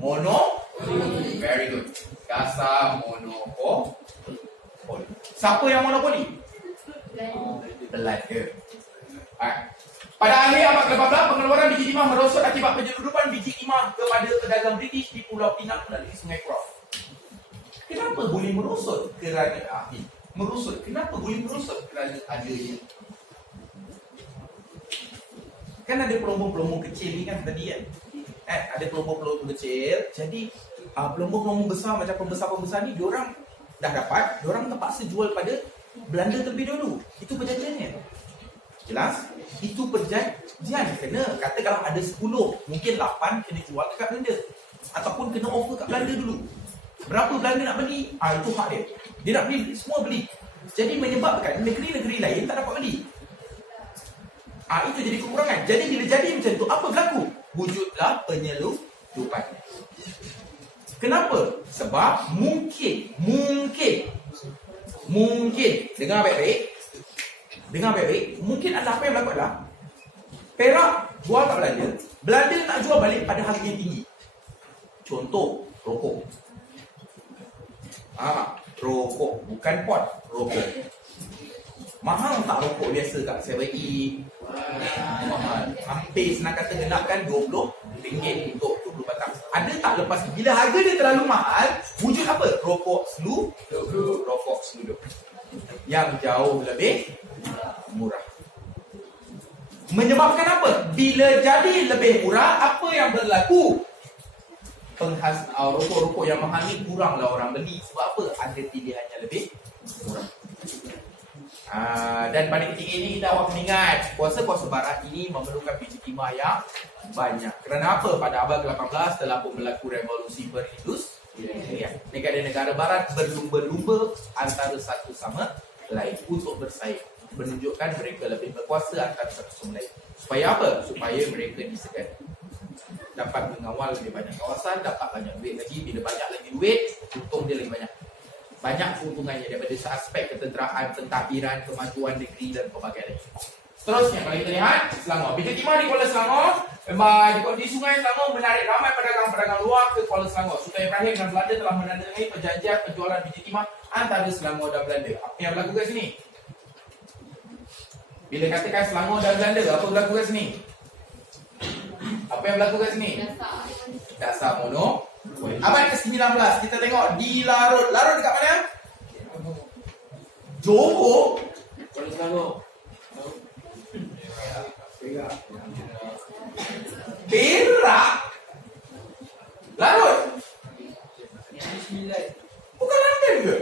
Monopoly. Very good. Dasar monopoly. Siapa yang monopoli? Belanda. Alright. Pada akhir abad ke-18, pengeluaran biji timah merosot akibat penyeludupan biji timah kepada pedagang British di Pulau Pinang melalui Sungai Kurau. Kenapa boleh merosot? Kenapa boleh merosot? Kerana adanya Kan ada pelombong-pelombong kecil ni kan tadi kan. Ada pelombong-pelombong kecil. Jadi pelombong-pelombong besar macam pembesar-pembesar ni, diorang dah dapat, diorang terpaksa jual pada Belanda terlebih dahulu. Itu perjanjiannya. Jelas? Itu perjanjian. Kena kata kalau ada 10, mungkin 8 kena jual dekat Belanda, ataupun kena offer kat Belanda dulu. Berapa Belanda nak beli? Itu hak dia. Dia nak beli, semua beli. Jadi menyebabkan negeri-negeri lain tak dapat beli. Itu jadi kekurangan. Jadi bila jadi macam tu, apa berlaku? Wujudlah penyeludupan. Kenapa? Sebab mungkin dengar baik-baik, mungkin ada apa yang berlaku adalah Perak jual kat Belanda, Belanda nak jual balik pada harga yang tinggi. Contoh, rokok. Rokok, bukan pot, rokok. Mahal tak rokok biasa kat 7E? Mahal. Hampir senang kata genapkan RM20 untuk 20 batang. Ada tak lepas bila harga dia terlalu mahal, wujud apa? Rokok seluduk. Yang jauh lebih murah. Menyebabkan apa? Bila jadi lebih murah, apa yang berlaku? Rokok-rokok yang mahal ni kuranglah orang beli. Sebab apa? Ada pilihannya lebih murah. Dan pada ketika ini kita awak ingat puasa-puasa barat ini memerlukan biji timah yang banyak. Kerana apa? Pada abad ke-18 telah pun berlaku revolusi perindustrian. Negara-negara barat berlumba-lumba antara satu sama lain untuk bersaing, menunjukkan mereka lebih berkuasa antara satu sama lain. Supaya apa? Supaya mereka disekat, dapat mengawal lebih banyak kawasan, dapat banyak duit lagi. Bila banyak lagi duit, untung dia lebih banyak. Banyak keuntungannya daripada aspek ketenteraan, pentadbiran, kemajuan negeri dan pelbagai lagi. Seterusnya, kalau kita lihat Selangor. Biji timah di Kuala Selangor, di Sungai Selangor menarik ramai pedagang-pedagang luar ke Kuala Selangor. Sultan Ibrahim dan Belanda telah menandatangani perjanjian penjualan biji timah antara Selangor dan Belanda. Apa yang berlaku kat sini? Bila katakan Selangor dan Belanda, apa berlaku kat sini? Apa yang berlaku kat sini? Dasar mono. Abad ke-19 kita tengok di Larut. Larut dekat mana? Johor. Kuala Selangor. Perak. Larut. Bukan London ke?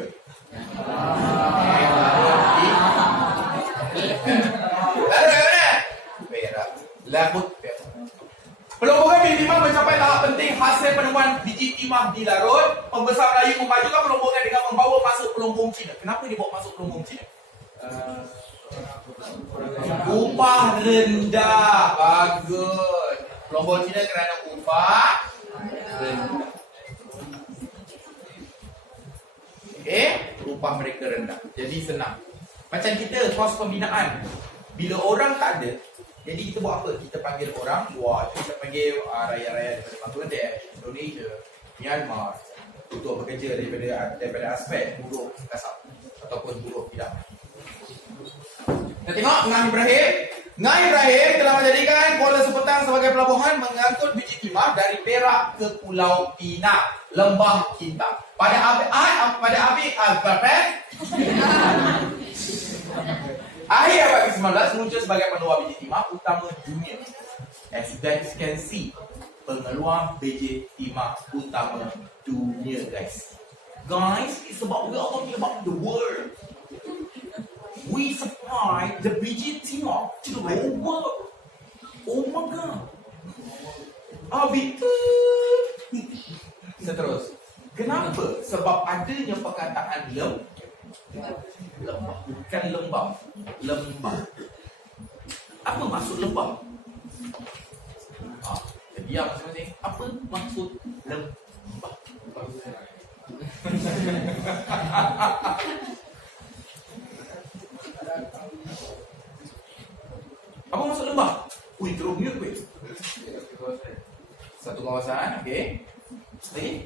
Larut kat mana? Perak. Larut. Pelonggoran biji timah mencapai tahap penting hasil penemuan biji timah di Larut. Pembesar Melayu memajukan pelonggoran dengan membawa masuk pelombong Cina. Kenapa dia bawa masuk pelombong Cina? Upah rendah. Bagus. Pelombong Cina kerana upah rendah. Upah mereka rendah. Jadi senang. Macam kita kos pembinaan. Bila orang tak ada, jadi kita buat apa? Kita panggil orang luar. Kita panggil rakyat-rakyat daripada Bangladesh, Indonesia, Myanmar untuk bekerja daripada aspek buruh kasar ataupun buruh tidak. Kita tengok Ngah Ibrahim. Ngah Ibrahim telah menjadikan Kuala Sepetang sebagai pelabuhan mengangkut biji timah dari Perak ke Pulau Pinang, Lembah Kintang. Pada akhir abad ke-19 muncul sebagai pengeluar biji timah utama dunia. As you guys can see, pengeluar biji timah utama dunia, guys. Guys, it's about, we are talking about the world. We supply the biji timah to the whole world. Oh my god. Betul. Seterus. Kenapa? Sebab adanya perkataan lembah, bukan lembab. Lembah. Apa maksud lembah? Diam masing-masing. Apa maksud lembah? Apa maksud lembah? Teruk mute weh. Satu kawasan, okey. Lagi?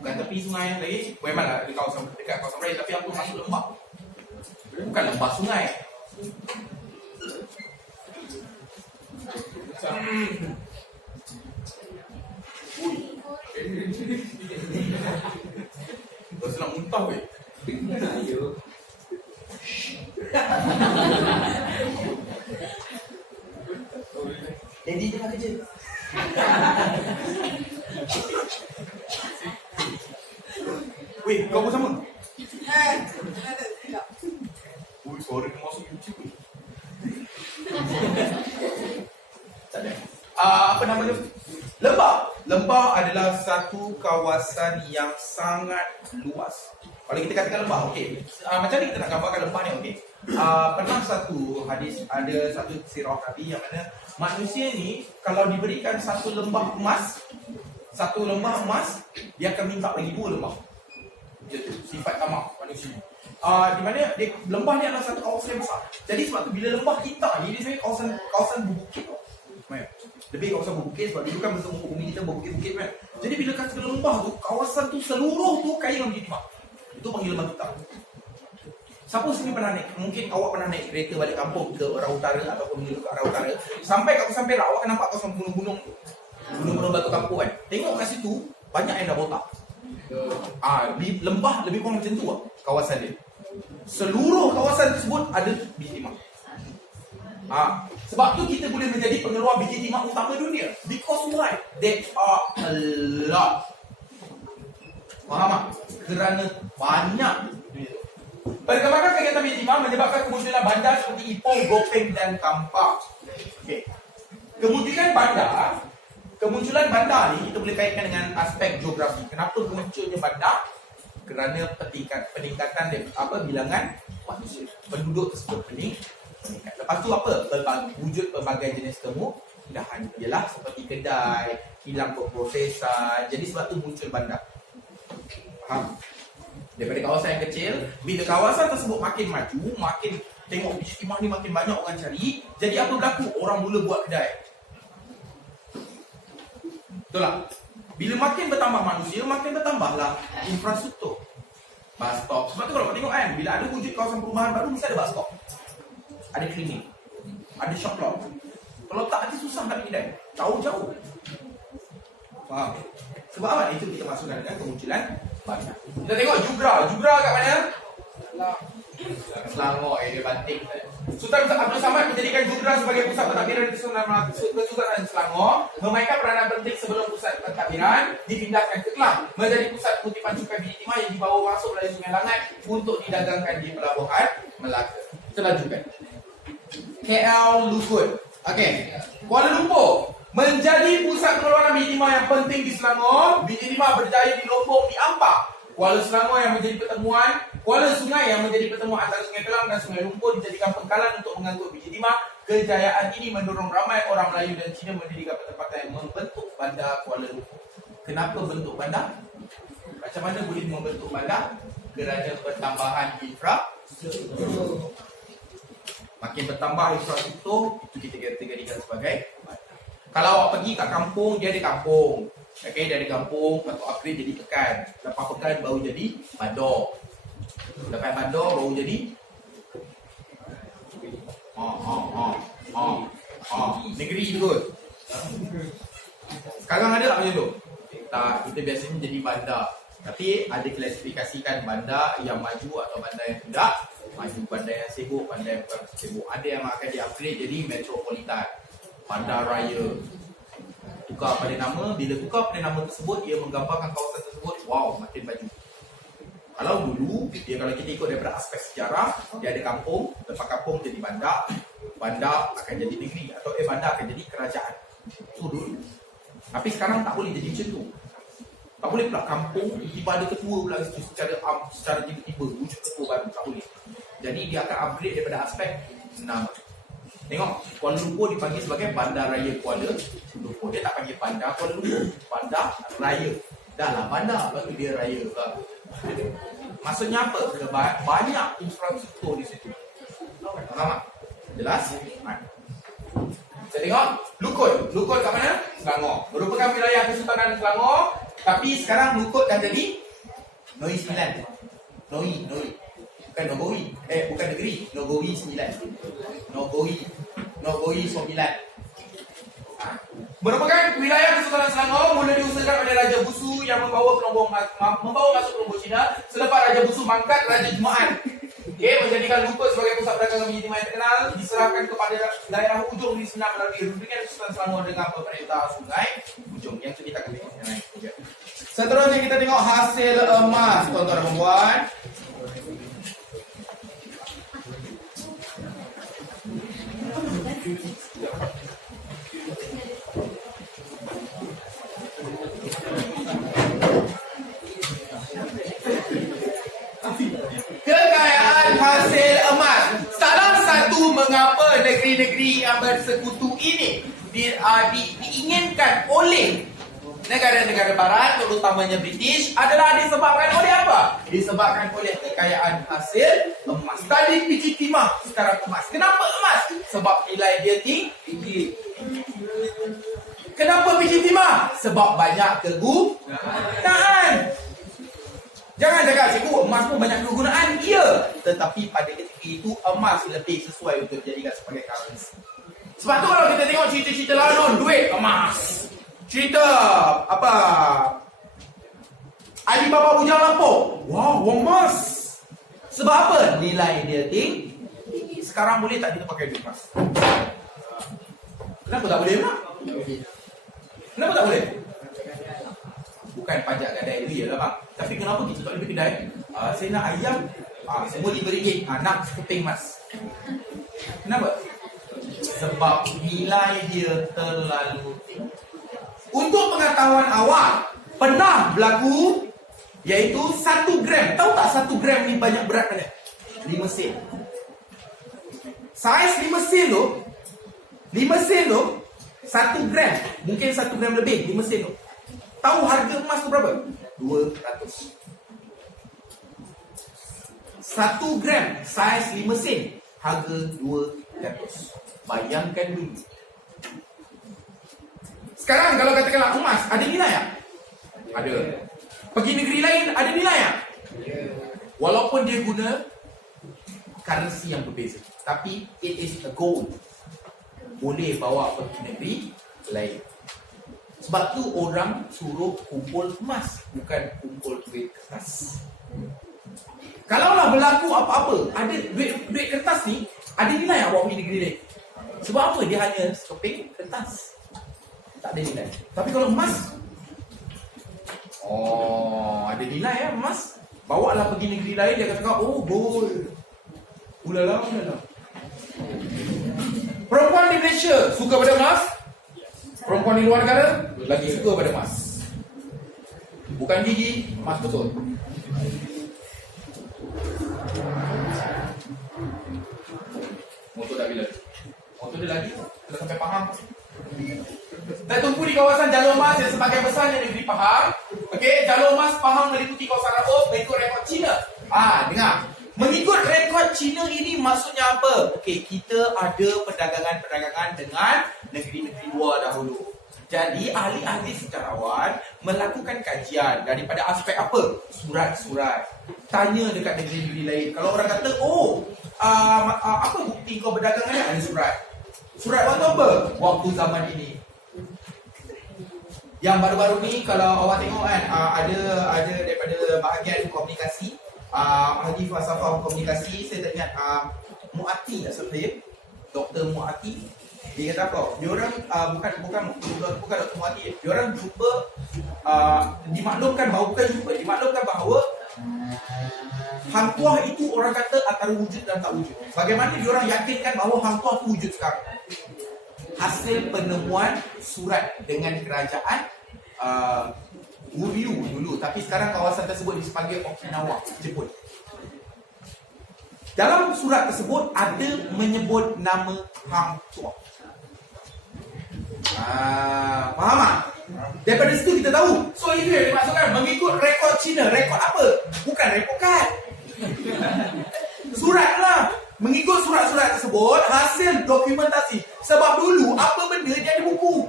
Bukan tepi sungai lagi. Memanglah dekat kawasan raya, tapi apa maksud lembah? Bukan lembah sungai. Terus nak muntah weh. Eddie tengah kerja. Weh, kau pun sama? Ui, sorry masuk YouTube ni. Tak ada. Apa nama dia? Lembah. Lembah adalah satu kawasan yang sangat luas. Kalau kita katakan lembah, okey. Macam ni kita nak gambarkan lembah ni, okey. Pernah satu hadis, ada satu sirah Nabi yang mana manusia ni kalau diberikan satu lembah emas, dia akan minta lagi 2 lembah. Itu sifat tamak manusia. Di mana lembah ni adalah satu kawasan yang besar. Jadi sebab tu bila lembah kita ni dia sebenarnya kawasan berbukit. Lebih kawasan berbukit sebab dulu kan bentuk muka bumi kita berbukit-bukit kan. Jadi bila kata lembah tu, kawasan tu seluruh tu kaya dengan biji timah. Itu panggil lembah kita. Siapa sini pernah naik? Mungkin awak pernah naik kereta balik kampung ke arah utara ataupun menuju ke arah utara. Sampai kat kawasan Perak, awak akan nampak kawasan gunung-gunung tu. Gunung-gunung batu kampung kan. Tengok kat situ, banyak yang dah botak. Lembah lebih kurang macam tu lah, kawasan dia. Seluruh kawasan tersebut ada biji timah. Sebab tu kita boleh menjadi pengeluar biji timah utama dunia. Because why? There are a lot. Faham tak? Kerana banyak. Perkembangan kegiatan biji timah menyebabkan kemunculan bandar seperti Ipoh, Gopeng dan Kampar. Okay. Kemunculan bandar ni kita boleh kaitkan dengan aspek geografi. Kenapa munculnya bandar? Kerana peningkatan bilangan manusia. Penduduk tersebut meningkat. Lepas tu apa? Wujud pelbagai jenis kemudahan. Ialah seperti kedai, hilang perprosesan. Jadi sebab tu muncul bandar. Faham? Daripada kawasan yang kecil, bila kawasan tersebut makin maju, makin tengok biji timah ni makin banyak orang cari. Jadi apa berlaku? Orang mula buat kedai. Betul tak? Bila makin bertambah manusia, makin bertambahlah infrastruktur. Bus stop. Sebab tu kalau kau tengok kan, bila ada wujud kawasan perumahan baru, mesti ada bus stop. Ada klinik. Ada shop lot. Kalau tak, nanti susah nak kedai. Jauh-jauh. Faham? Sebab apa? Itu kita masukkan dengan kemunculan banyak. Kita tengok Jugra. Jugra kat mana? Selangor, area Banting. Sultan Abdul Samad menjadikan Jugra sebagai pusat pentadbiran Kesultanan Selangor, memainkan peranan penting sebelum pusat pentadbiran dipindahkan ke Kelang, menjadi pusat kutipan cukai biji timah yang dibawa masuk melalui Sungai Langat untuk didagangkan di pelabuhan Melaka. Kita lanjutkan. KL Lukut. Okey. Kuala Lumpur menjadi pusat pengeluaran biji timah yang penting di Selangor. Biji timah berjaya di Lombok, di Ampak. Kuala Selangor yang menjadi pertemuan, Kuala Sungai yang menjadi pertemuan antara Sungai Kelang dan Sungai Lumpur dijadikan pengkalan untuk mengangkut biji timah. Kejayaan ini mendorong ramai orang Melayu dan Cina mendirikan tempat yang membentuk bandar Kuala Lumpur. Kenapa bentuk bandar? Macam mana boleh membentuk bandar? Kerana pertambahan infrastruktur. Makin bertambah infrastruktur, itu kita kategorikan sebagai bandar. Kalau awak pergi kat kampung, dia ada kampung. Okay, dari kampung, lepas tu upgrade jadi pekan. Lepas pekan baru jadi bandar. Lepas bandar baru jadi negeri tu kot. Sekarang ada tak macam tu? Tak, kita biasanya jadi bandar. Tapi ada klasifikasikan bandar yang maju atau bandar yang tidak maju. Bandar yang sibuk, bandar yang bukan sibuk. Ada yang akan di-upgrade jadi metropolitan, bandar raya. Tukar pada nama, bila tukar pada nama tersebut, ia menggambarkan kawasan tersebut, wow, makin maju. Kalau dulu, kalau kita ikut daripada aspek sejarah, dia ada kampung, lepas kampung jadi bandar, bandar akan jadi negeri, atau bandar akan jadi kerajaan. Itu dulu. Tapi sekarang tak boleh jadi macam tu. Tak boleh pula kampung, tiba ada ketua pula secara tiba-tiba, wujud ketua baru, tak boleh. Jadi dia akan upgrade daripada aspek nama. Tengok, Kuala Lumpur dipanggil sebagai Bandar Raya Kuala Lumpur. Dia tak panggil Bandar Kuala Lumpur, Bandar Raya. Dah lah bandar, lepas tu dia raya. Maksudnya apa? Banyak infrastruktur di situ. Faham tak? Jelas? Kita tengok Lukut. Lukut kat mana? Selangor. Merupakan wilayah Kesultanan Selangor. Tapi sekarang Lukut dah jadi Noi 9. Noi. Bukan Nogoi. Bukan negeri. Nogoi 9. Nogoi 9. Merupakan wilayah Kesultanan Selangor, mula diusahakan oleh Raja Busu yang membawa masuk Kelompok Cina. Selepas Raja Busu mangkat, Raja Jumaan Okey, menjadikan Lukut sebagai pusat perdagangan minyak timah yang terkenal, diserahkan kepada daerah ujung di Senam melalui rundingan Sultan Selangor dengan pemerintah Sungai Ujong. Yang itu kita akan tengok yang lain. Seterusnya kita tengok hasil emas, tuan-tuan dan puan. Kekayaan hasil emas. Salah satu mengapa negeri-negeri yang bersekutu ini diinginkan oleh negara-negara barat, terutamanya British, adalah disebabkan oleh apa? Disebabkan oleh kekayaan hasil emas. Tadi biji timah, sekarang emas. Kenapa emas? Sebab nilai dia tinggi. Kenapa biji timah? Sebab banyak kegunaan. Jangan cakap cikgu, emas pun banyak kegunaan. Ya, tetapi pada ketika itu emas lebih sesuai untuk dijadikan sebagai currency. Sebab tu kalau kita tengok cerita-cerita lanon, duit emas. Cerita apa? Alibaba Bujang Lapuk. Wow, wang emas. Sebab apa? Nilai dia tinggi. Sekarang boleh tak kita pakai duit emas? Kenapa tak boleh pula? Kenapa tak boleh? Bukan pajak gadai itu ya lah bang. Tapi kenapa kita tak boleh kedai? Saya nak ayam, semua RM5. Nak sekeping emas. Kenapa? Sebab nilai dia terlalu tinggi. Untuk pengetahuan awak, pernah berlaku iaitu 1 gram. Tahu tak 1 gram ni banyak berat mana? 5 sen. Saiz 5 sen tu, 5 sen tu 1 gram, mungkin 1 gram lebih, 5 sen tu. Tahu harga emas tu berapa? 200. 1 gram saiz 5 sen, harga 200. Bayangkan dulu. Sekarang kalau katakanlah emas ada nilai tak? Ada. Pergi negeri lain ada nilai tak? Walaupun dia guna currency yang berbeza, tapi it is a gold. Boleh bawa pergi negeri lain. Sebab tu orang suruh kumpul emas, bukan kumpul duit kertas. Kalaulah berlaku apa-apa, ada duit kertas ni ada nilai tak bawa pergi negeri lain? Sebab apa? Dia hanya sekeping kertas, tak ada nilai. Tapi kalau emas, ada nilai ya emas. Bawa lah pergi negeri lain, dia kata, oh gold. Ulala. Perempuan di Malaysia suka pada emas. Perempuan di luar negara lagi suka pada emas. Bukan gigi, emas betul. Motor dah bila? Motor dia lagi, dah sampai Pahang. Kita tumpu di kawasan jalur emas yang sebagian besarnya negeri Pahang. Okey, jalur emas Pahang meliputi kawasan Raub mengikut rekod Cina. Dengar. Mengikut rekod Cina ini maksudnya apa? Okey, kita ada perdagangan-perdagangan dengan negeri-negeri luar dahulu. Jadi ahli-ahli sejarawan melakukan kajian daripada aspek apa? Surat-surat. Tanya dekat negeri-negeri lain. Kalau orang kata, apa bukti kau berdagang ni? Ada surat. Surat waktu apa? Waktu zaman ini. Yang baru-baru ni kalau awak tengok kan, ada daripada bahagian komunikasi, ahli falsafah komunikasi, saya teringat Muati tak salah saya, Dr. Muati. Dia kata apa? Dia orang bukan Dr. Muati. Dia orang jumpa, dimaklumkan bahawa Hang Tuah itu orang kata antara wujud dan tak wujud. Bagaimana dia orang yakinkan bahawa Hang Tuah itu wujud sekarang? Hasil penemuan surat dengan kerajaan Wuryu dulu, tapi sekarang kawasan tersebut dipanggil Okinawa, Jepun. Dalam surat tersebut ada menyebut nama Hang Tuah. Faham tak? Daripada situ kita tahu. So itu yang dimaksudkan mengikut rekod Cina. Rekod apa? Bukan rekod kad. Surat lah. Mengikut surat-surat tersebut, hasil dokumentasi. Sebab dulu apa benda dia ada buku.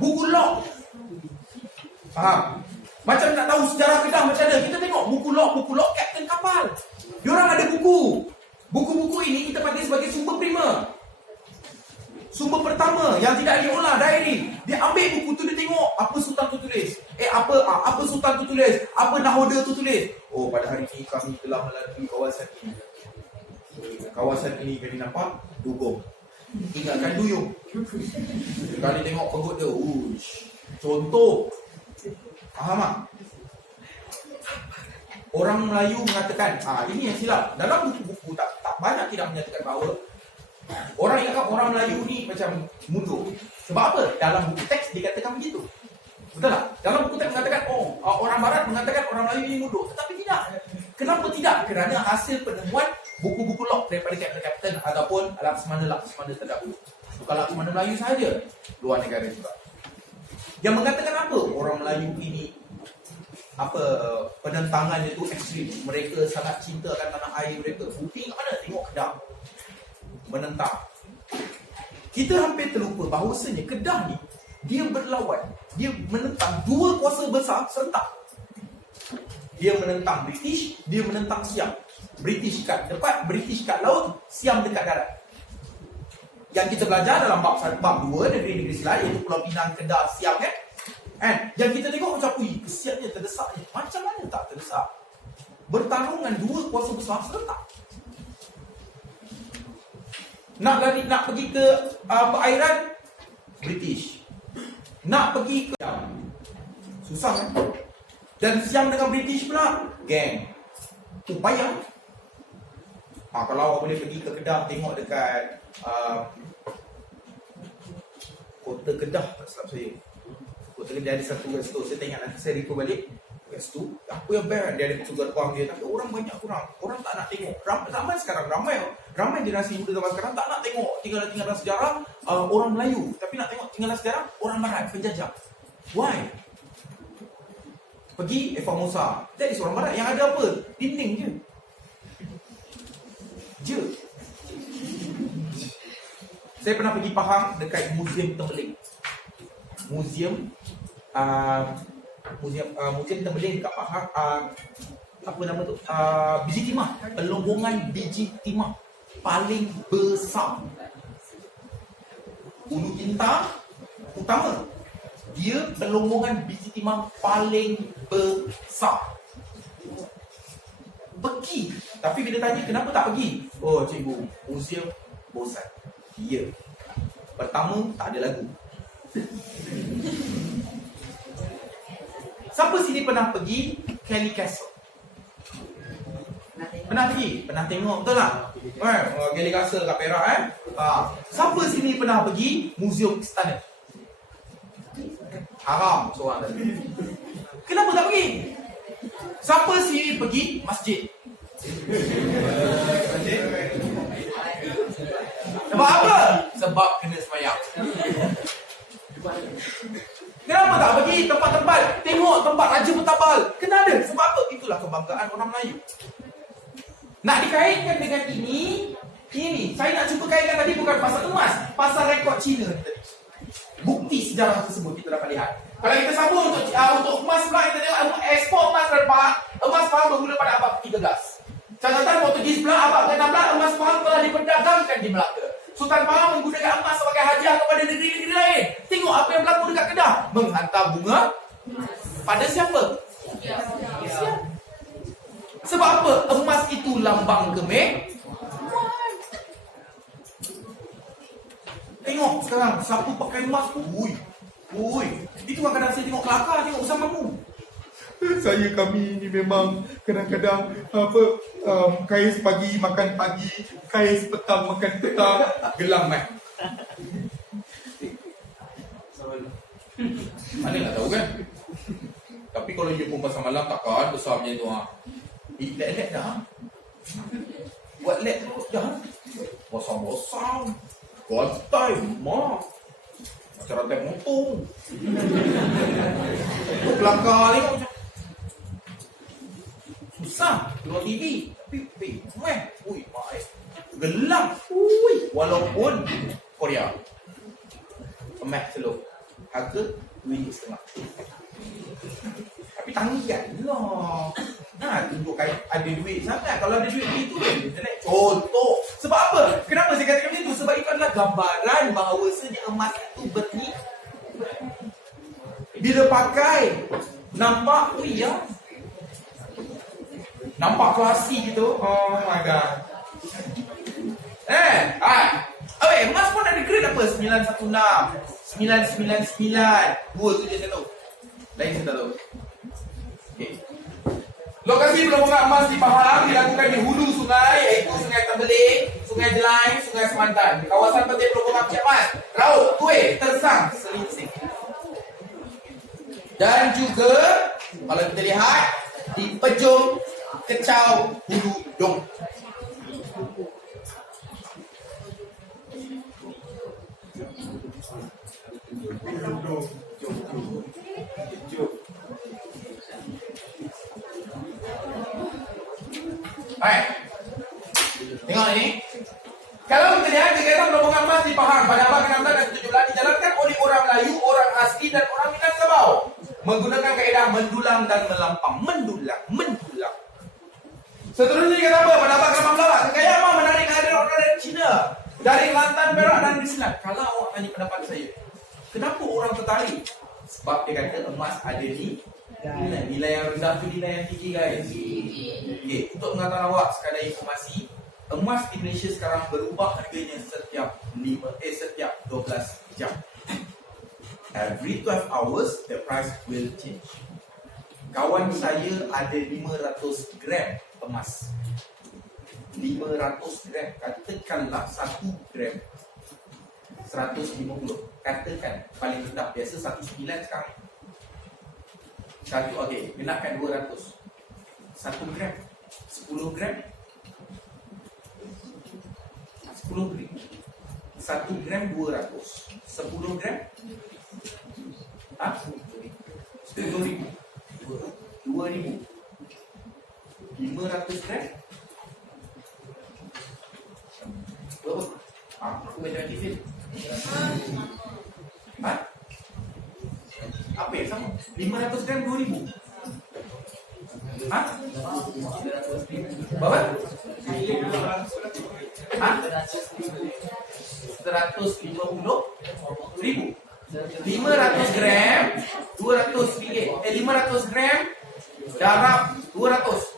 Buku log. Faham? Macam nak tahu sejarah Kedah macam mana, kita tengok buku log kapten kapal. Diorang ada buku. Buku-buku ini kita panggil sebagai sumber primer. Sumber pertama yang tidak diolah, diary. Dia ambil buku tu, dia tengok apa sultan tu tulis. Apa sultan tu tulis, apa nahoda tu tulis. Oh, pada hari ini kami telah melalui kawasan ini. Kawasan ini kami nampak dugong. Ingatkan duyung. Kali tengok perut dia, uish. Contoh. Faham tak? Orang Melayu mengatakan, ini yang silap. Dalam buku-buku tak banyak tidak menyatakan bahawa orang ingatkan orang Melayu ni macam mundur. Sebab apa? Dalam buku teks dikatakan begitu. Betul tak? Dalam buku teks mengatakan, orang Barat mengatakan orang Melayu ni mundur. Tetapi tidak. Kenapa tidak? Kerana hasil penemuan buku-buku log daripada kapten ataupun laksamana terdahulu. Bukan laksamana Melayu sahaja, luar negara juga. Yang mengatakan apa? Orang Melayu ini penentangannya itu ekstrim. Mereka sangat cinta akan tanah air mereka. Bukti kat mana? Tengok Kedah menentang. Kita hampir terlupa bahawasanya Kedah ni dia berlawan, dia menentang dua kuasa besar serentak. Dia menentang British, dia menentang Siam. British kat depan, British kat laut, Siam dekat darat. Yang kita belajar dalam bab 2 negeri-negeri Silat, iaitu Pulau Pinang, Kedah, Siam kan. Yang kita tengok macam, kesiannya terdesak ni. Macam mana tak terdesak? Bertarungan dua kuasa besar serentak. Nak pergi ke perairan, British. Nak pergi ke susah kan? Dan Siam dengan British pula, geng. Payah. Kalau awak boleh pergi ke Kedah, tengok dekat Kota Kedah, tak silap saya. Kota Kedah ada satu resto. Saya tengok nanti saya refer balik resto. Apa yang best, dia ada pintu gerbang dia. Tapi orang banyak kurang. Orang tak nak tengok. Ramai sekarang, ramai generasi muda zaman sekarang tak nak tengok tinggalan sejarah orang Melayu. Tapi nak tengok tinggalan sejarah orang Barat, penjajah. Why? Pergi Formosa. That is orang Barat. Yang ada apa? Dinding je. Saya pernah pergi Pahang dekat Museum Tembeling. Museum Tembeling dekat Pahang. Apa nama tu? Biji timah. Pelombongan biji timah paling besar. Ulu Intang utama. Dia pelombongan biji timah paling besar. Pergi. Tapi bila tanya kenapa tak pergi? Oh cikgu, museum bosan. Ya. Pertama, tak ada lagu. Siapa sini pernah pergi Kelly Castle? Pernah pergi? Pernah tengok, betul tak? Kelly Castle kat Perak Siapa sini pernah pergi Museum Istana? Haram seorang tadi. Kenapa tak pergi? Siapa sini pergi masjid? Sebab apa? Sebab kena semayang. Kenapa tak pergi tempat-tempat? Tengok tempat Raja Bertabal. Kena ada. Sebab apa? Itulah kebanggaan orang Melayu. Nak dikaitkan dengan ini, saya nak cuba kaitkan tadi bukan pasal emas, pasal rekod Cina tadi. Bukti sejarah tersebut kita dapat lihat. Kalau kita sambung untuk emas pula, kita tengok ekspor emas dan emas Pahang bermula pada abad 13. Catatan Portugis pula abad ke-16, emas Pahang telah diperdagangkan di Melaka. Sultan Pahang menggunakan emas sebagai hadiah kepada negeri-negeri lain. Tengok apa yang berlaku dekat Kedah. Menghantar bunga pada siapa? Siap. Sebab apa? Emas itu lambang kemewahan. Tengok sekarang, siapa pakai emas? Itu kadang-kadang saya tengok kelakar, tengok bersamamu. Kami ni memang kadang-kadang kais pagi makan pagi, kais petang makan petang, gelang mana nak tahu kan? Tapi kalau dia pun pasal malam takkan besar macam tu let dah. Buat let tu dah. Bosang-bosang. Kuantai mak. Macam rantai motor. Tu kelakar tengok macam susah tengok TV. Tapi gelap. Walaupun Korea emas telur harga RM2.5. Tapi tanggihanlah. Tunjukkan ada duit sangat. Kalau ada duit itu internet. Contoh. Sebab apa? Kenapa saya katakan macam itu? Sebab itu adalah gambaran bahawasanya emas itu bernilai. Bila pakai, nampak, oh iya, nampak klasik gitu. Oh my god. Emas pun ada grade apa? 916, 999, 271. Lain saya tak tahu. Okay. Lokasi pelabuhan emas di Pahang dilakukan di hulu sungai, iaitu Sungai Tembeling, Sungai Jelai, Sungai Semantan. Kawasan penting pelabuhan emas, Raut, Kuih, Tersang, Selingsing. Dan juga kalau kita lihat di Pejong, Kecau, Hulu, Dong. Baik. Tengok ni. Kalau kita lihat kegiatan pelabuhan emas di Pahang pada abad ke-16 dan 17 dijalankan oleh orang Melayu, orang asli dan orang Minangkabau menggunakan kaedah mendulang dan melampang. Mendulang. Seterusnya dikata apa? Pada abad ke-18 kekayaan emas menarik kehadiran orang dari Cina, dari Kelantan, Perak dan Islam. Kalau awak tanya pendapat saya, kenapa orang tertarik? Sebab dia kata emas ada di nilai yang rendah tu nilai yang tinggi, guys. Okay, untuk mengatakan awak sekadar informasi, emas di Malaysia sekarang berubah harganya setiap 12 jam. Every 12 hours the price will change. Kawan saya ada 500 gram emas. 500 gram, katakanlah 1 gram 150. Katakan paling rendah, biasa 19 sekarang. Okey, kenakan 200. 1 gram 10 gram 10 gram 1 gram 200. 10 gram 10,000. 2,000. 500 gram berapa? Aku matematik. Apa yang sama? 500 gram 2,000. Berapa? 150,000. 500 gram 200 ringgit. 500 gram darab 200.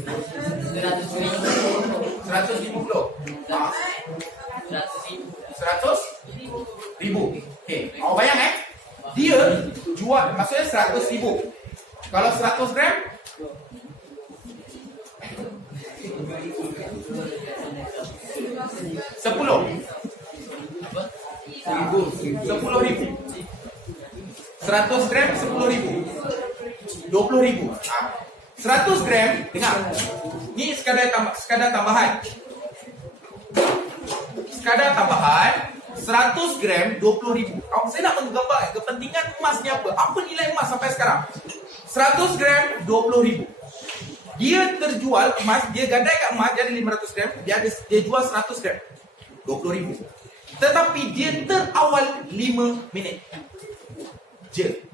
150. 100,000. Okey, awak bayang dia jual, maksudnya 100,000. Kalau 100 gram 10,000. 100 gram 10,000. 20,000. 100 gram, dengar. Ni sekadar tambahan. Sekadar tambahan 100 gram 20,000. Saya nak menggambar kepentingan emas ni apa? Apa nilai emas sampai sekarang? 100 gram 20,000. Dia terjual emas, dia gadaikan emas, dia ada 500 gram, dia jual 100 gram 20,000. Tetapi dia terawal 5 minit je.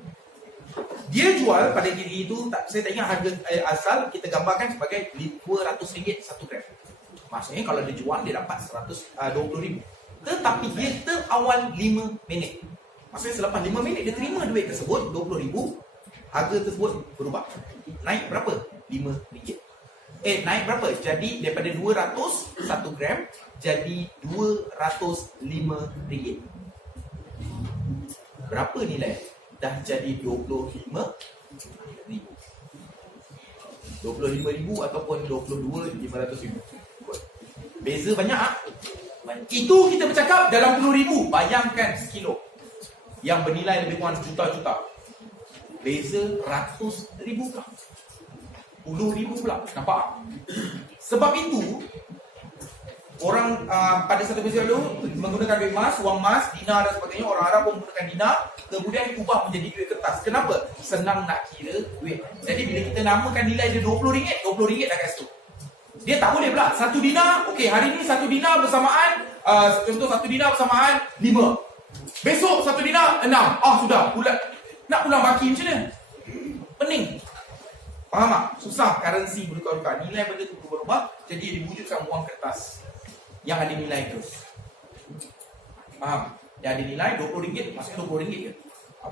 Dia jual pada diri itu, saya tak ingat harga asal, kita gambarkan sebagai RM200 1 gram. Maksudnya kalau dia jual, dia dapat 20,000. Tetapi dia terawal 5 minit. Maksudnya selepas 5 minit dia terima duit tersebut 20,000. Harga tersebut berubah. Naik berapa? RM5. Naik berapa? Jadi daripada 200 1 gram jadi RM205. Berapa nilai? Dah jadi 25,000. 25,000 ataupun 22,500. Beza banyak. Itu kita bercakap dalam 10,000. Bayangkan sekilo yang bernilai lebih kurang juta-juta. Beza ratus ribu pula, puluh ribu pula. Nampak? Sebab itu orang pada satu masa lalu menggunakan duit emas, wang emas, dinar dan sebagainya. Orang Arab pun menggunakan dinar, kemudian ubah menjadi duit kertas. Kenapa? Senang nak kira duit. Jadi bila kita namakan nilai dia RM20, RM20 dah kat situ. Dia tak boleh pula 1 dinar. Okey, hari ni 1 dinar bersamaan contoh 1 dinar bersamaan 5. Besok 1 dinar 6. Sudah bulat. Nak pulang baki macam mana? Pening. Faham tak? Susah currency bertukar-tukar. Nilai benda tu berubah, jadi diwujudkan wang kertas yang ada nilai terus. Faham? Dia ada nilai RM20, masukkan RM20 ke?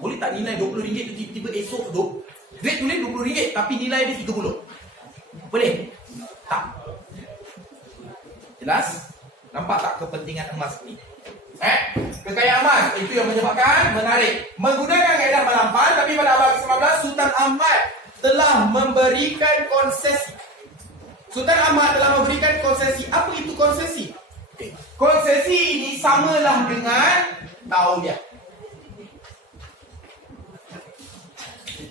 Boleh tak nilai RM20 tu tiba-tiba esok duit tulis RM20 tapi nilai dia 30? Boleh? Tak. Jelas? Nampak tak kepentingan emas ni? Kekayaan emas itu yang menyebabkan menarik. Menggunakan kaedah melampan, tapi pada abad ke-19 Sultan Ahmad telah memberikan konsesi. Sultan Ahmad telah memberikan konsesi. Apa itu konsesi? Konsesi ini samalah dengan tauliah.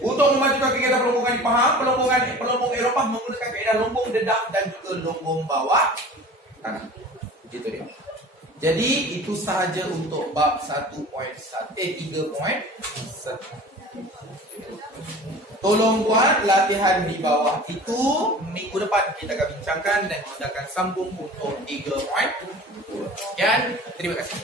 Untuk memajukan kegiatan pelombongan dipaham, pelombong Eropah menggunakan kaedah lombong dedak dan juga lombong bawah tanah. Itu dia. Jadi itu sahaja untuk bab 3.1. Tolong buat latihan di bawah itu. Minggu depan kita akan bincangkan dan kita akan sambung untuk 3.2. Sekian, terima kasih.